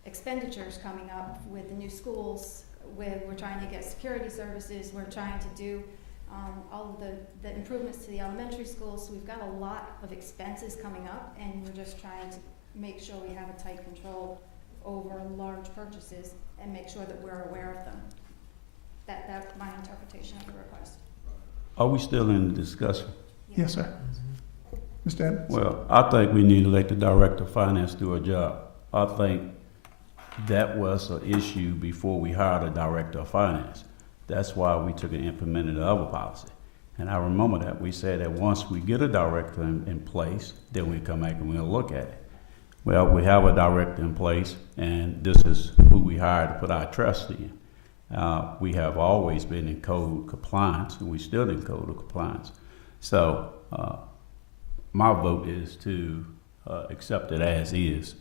expenditures coming up with the new schools. We're trying to get security services, we're trying to do all of the improvements to the elementary schools. So we've got a lot of expenses coming up, and we're just trying to make sure we have a tight control over large purchases and make sure that we're aware of them. That's my interpretation of the request. Are we still in the discussion? Yes, sir. Mr. Evans? Well, I think we need to let the director of finance do her job. I think that was an issue before we hired a director of finance. That's why we took and implemented the other policy. And I remember that we said that once we get a director in place, then we come back and we'll look at it. Well, we have a director in place, and this is who we hired to put our trust in. We have always been in code compliance, and we're still in code of compliance. So my vote is to accept it as is.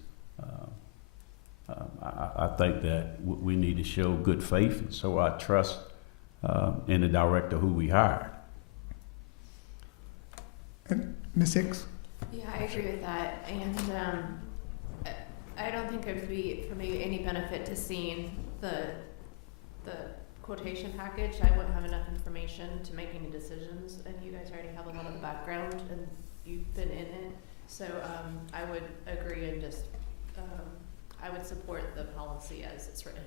I think that we need to show good faith and show our trust in the director who we hired. And Ms. Hicks? Yeah, I agree with that, and I don't think there'd be, for me, any benefit to seeing the quotation package. I wouldn't have enough information to make any decisions, and you guys already have a lot of the background, and you've been in it. So I would agree and just, I would support the policy as it's written.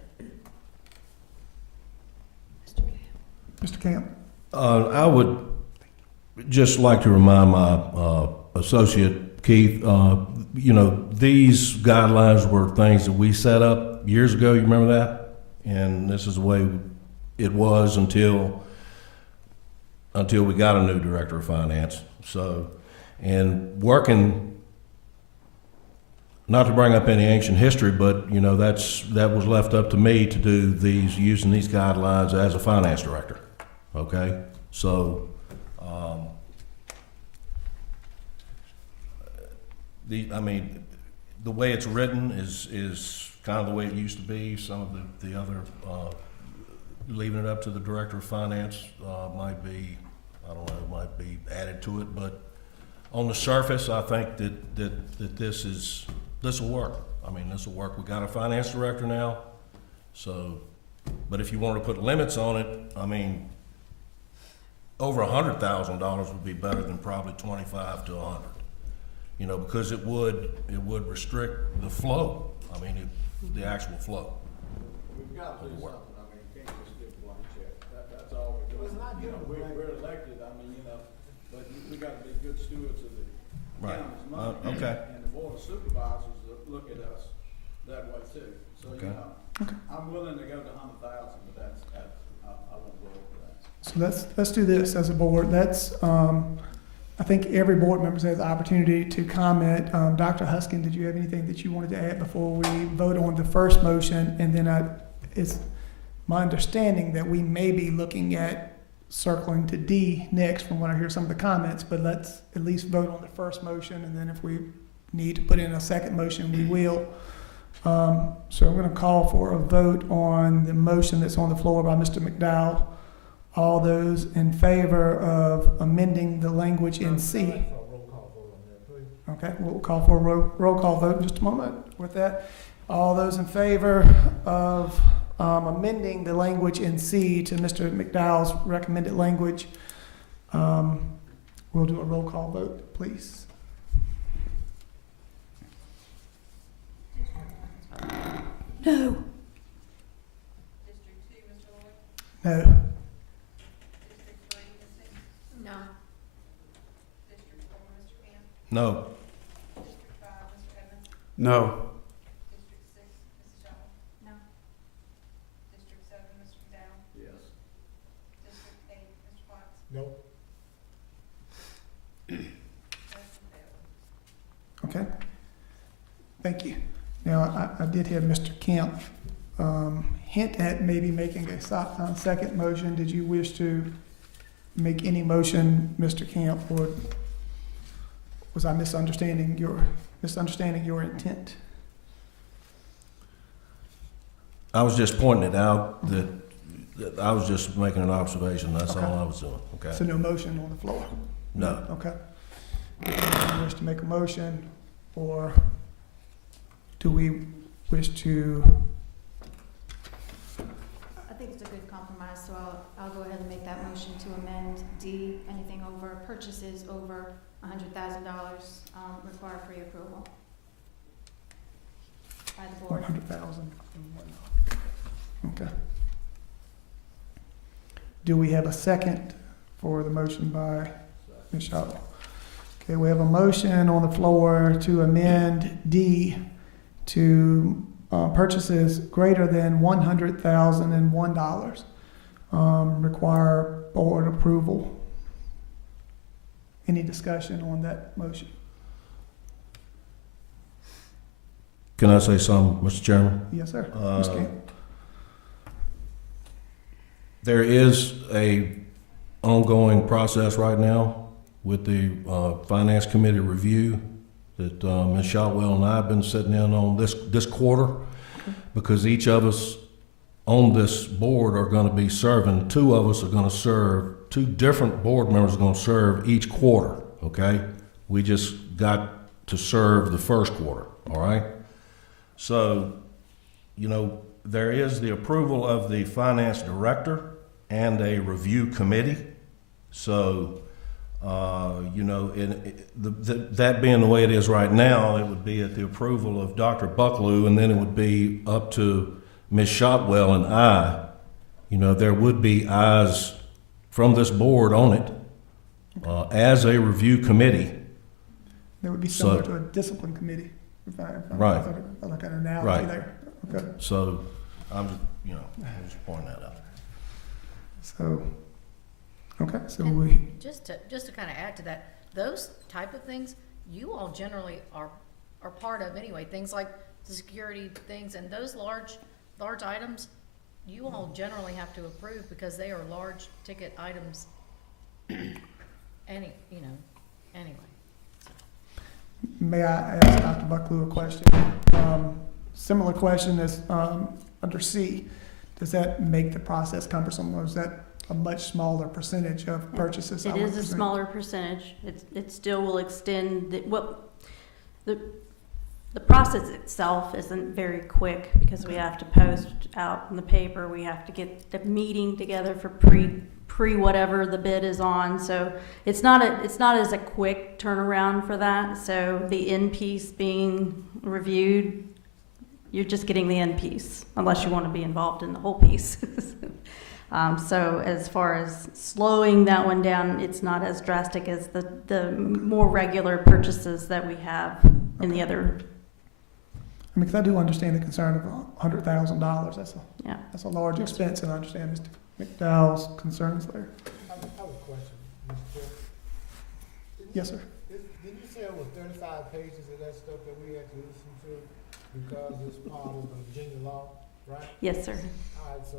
Mr. Camp? I would just like to remind my associate Keith, you know, these guidelines were things that we set up years ago. You remember that? And this is the way it was until we got a new director of finance. So, and working, not to bring up any ancient history, but you know, that was left up to me to do using these guidelines as a finance director. Okay, so the way it's written is kind of the way it used to be. Some of the other leaving it up to the director of finance might be, I don't know, might be added to it. But on the surface, I think that this will work. I mean, this will work. We got a finance director now, so. But if you wanted to put limits on it, I mean, over $100,000 would be better than probably 25 to 100. You know, because it would restrict the flow. I mean, the actual flow. We've got to do something. I mean, you can't just give one check. That's all we're doing. You know, we're elected. I mean, you know, but we got to be good stewards of the county's money. Okay. And the board of supervisors look at us that way too. So you know, I'm willing to go to 100,000, but I won't go over that. So let's do this as a board. I think every board member has the opportunity to comment. Dr. Huskin, did you have anything that you wanted to add before we vote on the first motion? And then it's my understanding that we may be looking at circling to D next from what I hear some of the comments, but let's at least vote on the first motion, and then if we need to put in a second motion, we will. So I'm going to call for a vote on the motion that's on the floor by Mr. McDowell. All those in favor of amending the language in C? Okay, we'll call for a roll call vote in just a moment with that. All those in favor of amending the language in C to Mr. McDowell's recommended language, we'll do a roll call vote, please. No. No. No. No. Yes. Thank you. Now, I did have Mr. Kemp hint at maybe making a second motion. Did you wish to make any motion, Mr. Kemp, or was I misunderstanding your intent? I was just pointing it out that I was just making an observation. That's Okay. all I was doing. Okay. So no motion on the floor? No. Okay. Do you wish to make a motion, or do we wish to? I think it's a good compromise, so I'll go ahead and make that motion to amend D, anything over, purchases over $100,000, require pre-approval by the board. 100,000 and whatnot. Okay. Do we have a second for the motion by Ms. Shotwell? Okay, we have a motion on the floor to amend D to purchases greater than $100,001 require board approval. Any discussion on that motion? Can I say something, Mr. Chairman? Yes, sir. Ms. Camp? There is a ongoing process right now with the Finance Committee review that Ms. Shotwell and I have been sitting in on this quarter, because each of us on this board are going to be serving. Two of us are going to serve. Two different board members are going to serve each quarter. Okay, we just got to serve the first quarter. All right. So, you know, there is the approval of the finance director and a review committee. So, you know, that being the way it is right now, it would be at the approval of Dr. Bucklew, and then it would be up to Ms. Shotwell and I. You know, there would be ayes from this board on it as a review committee. That would be similar to a discipline committee. Right. Like an analogy Right. there. Okay. So, I'm just pointing that out. So, okay, so And just to kind of add to that, those type of things, you all generally are part of anyway. Things like the security things and those large items, you all generally have to approve because they are large ticket items. Anyway. May I ask Dr. Bucklew a question? Similar question as under C. Does that make the process cumbersome, or is that a much smaller percentage of purchases? It is a smaller percentage. It still will extend, the process itself isn't very quick because we have to post out in the paper. We have to get the meeting together for pre whatever the bid is on. So it's not as a quick turnaround for that. So the end piece being reviewed, you're just getting the end piece unless you want to be involved in the whole piece. So as far as slowing that one down, it's not as drastic as the more regular purchases that we have in the other. I mean, because I do understand the concern of $100,000. Yeah. That's a large expense, and I understand Mr. McDowell's concerns there. I have a question, Mr. Chair. Yes, sir. Didn't you say it was 35 pages of that stuff that we had to listen to because it's part of the Virginia law, right? Yes, sir. All right, so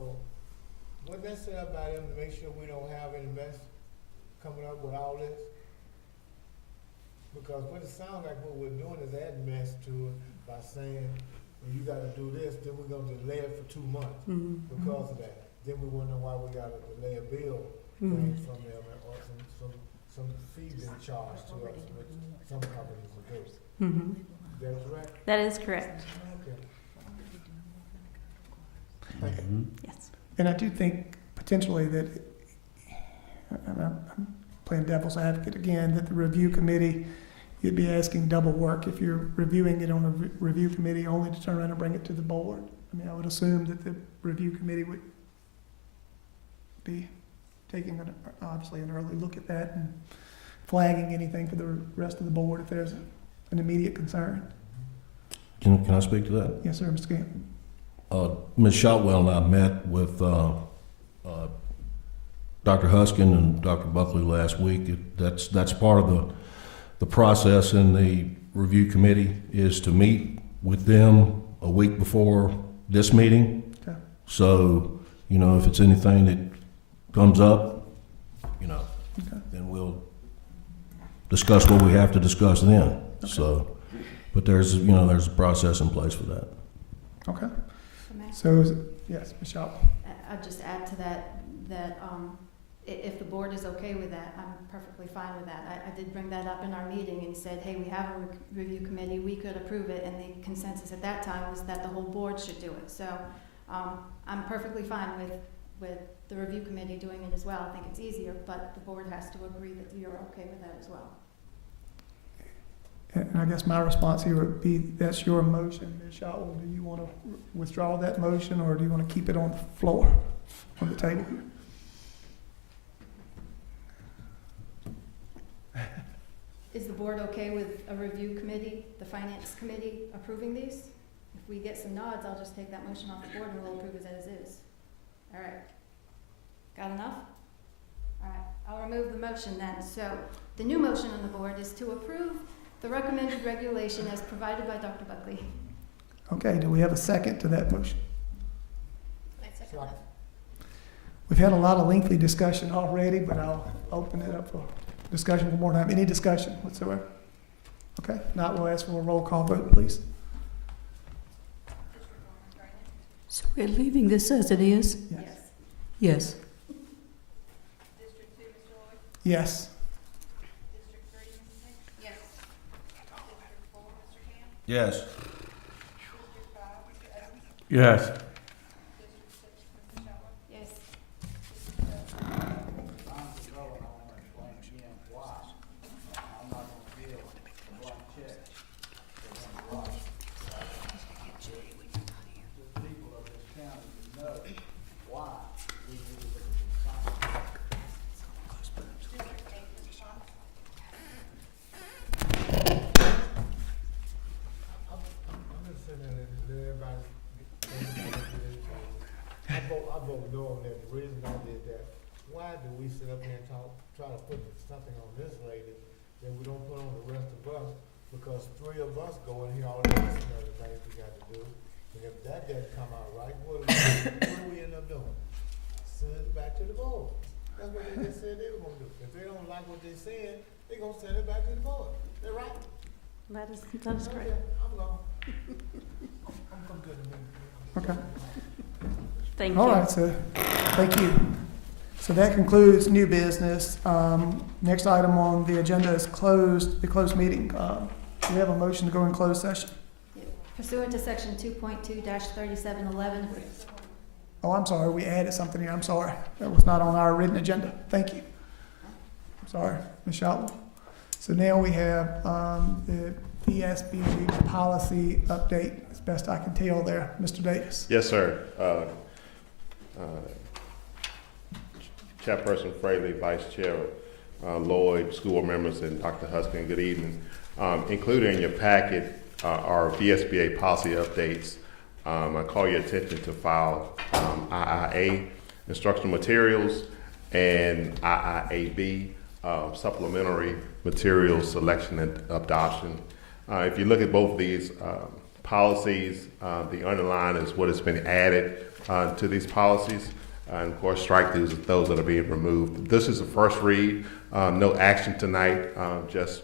what that said about them to make sure we don't have any mess coming up with all this? Because what it sounds like what we're doing is adding mess to it by saying, well, you gotta do this, then we're gonna delay it for 2 months because of that. Then we wonder why we gotta delay a bill thing from them, or some fee being charged to us, which some companies will do. Is that correct? That is correct. Okay. Yes. And I do think potentially that, and I'm playing devil's advocate again, that the review committee, you'd be asking double work if you're reviewing it on a review committee only to turn around and bring it to the board. I mean, I would assume that the review committee would be taking obviously an early look at that and flagging anything for the rest of the board if there's an immediate concern. Can I speak to that? Yes, sir, Mr. Camp. Ms. Shotwell and I met with Dr. Huskin and Dr. Buckley last week. That's part of the process in the review committee, is to meet with them a week before this meeting. Okay. So, you know, if it's anything that comes up, you know, Okay. then we'll discuss what we have to discuss then. Okay. So, but there's, you know, there's a process in place for that. Okay. May So, yes, Ms. Shaw. I'd just add to that, if the board is okay with that, I'm perfectly fine with that. I did bring that up in our meeting and said, hey, we have a review committee, we could approve it, and the consensus at that time was that the whole board should do it. So, I'm perfectly fine with the review committee doing it as well. I think it's easier, but the board has to agree that you're okay with that as well. And I guess my response here would be, that's your motion, Ms. Shaw. Do you want to withdraw that motion, or do you want to keep it on the floor, on the table? Is the board okay with a review committee, the finance committee, approving these? If we get some nods, I'll just take that motion off the board and we'll approve it as is. All right. Got enough? All right, I'll remove the motion then. So the new motion on the board is to approve the recommended regulation as provided by Dr. Buckley. Okay, do we have a second to that motion? I second that. We've had a lot of lengthy discussion already, but I'll open it up for discussion one more time. Any discussion whatsoever? Okay, not, we'll ask for a roll call vote, please. So we're leaving this as it is? Yes. Yes. Yes. Yes. Yes. Yes. I vote no on that. The reason I did that, why do we sit up here and try to put something on this lady that we don't put on the rest of us? Because 3 of us go in here, all the rest of the things we got to do. And if that doesn't come out right, what do we end up doing? Send it back to the board. That's what they just said they were gonna do. If they don't like what they said, they gonna send it back to the board. They're right. That is Okay, correct. I'm gone. I'm good to me. Okay. Thank you. All right, so, thank you. So that concludes new business. Next item on the agenda is the closed meeting. Do we have a motion to go in closed session? Pursuant to section 2.2-3711. Oh, I'm sorry, we added something here, I'm sorry. That was not on our written agenda. Thank you. I'm sorry, Ms. Shotwell. So now we have the VSBA policy update, as best I can tell there. Mr. Davis. Yes, sir. Chairperson Fraley, Vice Chair Lloyd, school board members, and Dr. Huskin, good evening. Included in your packet are VSBA policy updates. I call your attention to file IIA, instructional materials, and IIAB, supplementary materials selection and adoption. If you look at both of these policies, the underline is what has been added to these policies. And of course, strike those that are being removed. This is the first read, no action tonight, just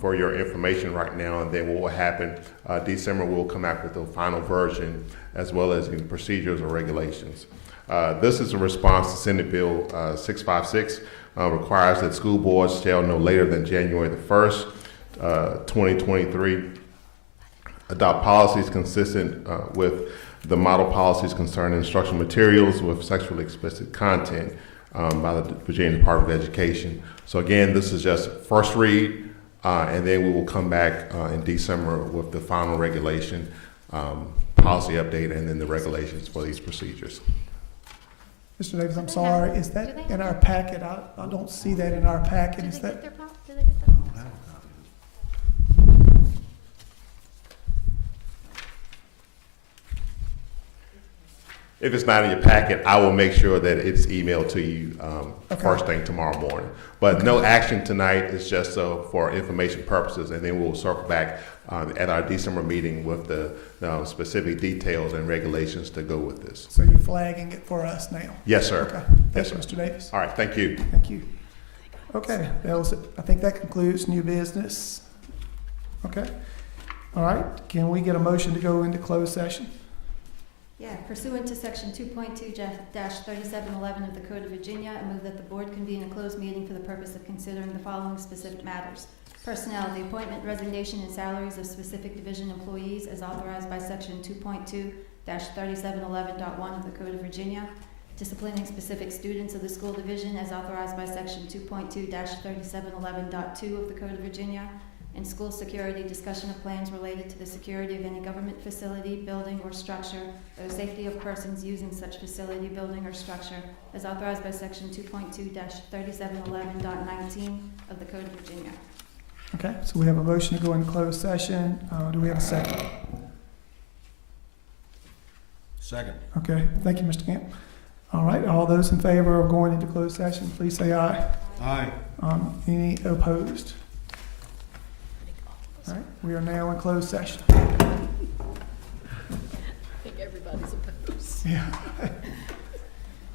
for your information right now. And then what will happen, December we'll come out with the final version as well as the procedures or regulations. This is a response to Senate Bill 656, requires that school boards shall no later than January the 1st, 2023, adopt policies consistent with the model policies concerning instructional materials with sexually explicit content by the Virginia Department of Education. So again, this is just first read, and then we will come back in December with the final regulation, policy update, and then the regulations for these procedures. Mr. Davis, I'm sorry, is that in our packet? I don't see that in our packet. Is that? Did they get their policy? If it's not in your packet, I will make sure that it's emailed to you Okay. first thing tomorrow morning. But no action tonight, it's just for information purposes, and then we'll circle back at our December meeting with the specific details and regulations to go with this. So you're flagging it for us now? Yes, sir. Okay. Yes, Thank you, sir. Mr. Davis. All right, thank you. Thank you. Okay, that was it. I think that concludes new business. Okay. All right, can we get a motion to go into closed session? Yeah, pursuant to section 2.2-3711 of the Code of Virginia, I move that the board convene a closed meeting for the purpose of considering the following specific matters. Personnel, the appointment, resignation, and salaries of specific division employees as authorized by section 2.2-3711.1 of the Code of Virginia. Disciplining specific students of the school division as authorized by section 2.2-3711.2 of the Code of Virginia. And school security, discussion of plans related to the security of any government facility, building, or structure, or the safety of persons using such facility, building, or structure, as authorized by section 2.2-3711.19 of the Code of Virginia. Okay, so we have a motion to go into closed session. Do we have a second? Second. Okay, thank you, Mr. Camp. All right, all those in favor of going into closed session, please say aye. Aye. Any opposed? All right, we are now in closed session. I think everybody's opposed. Yeah.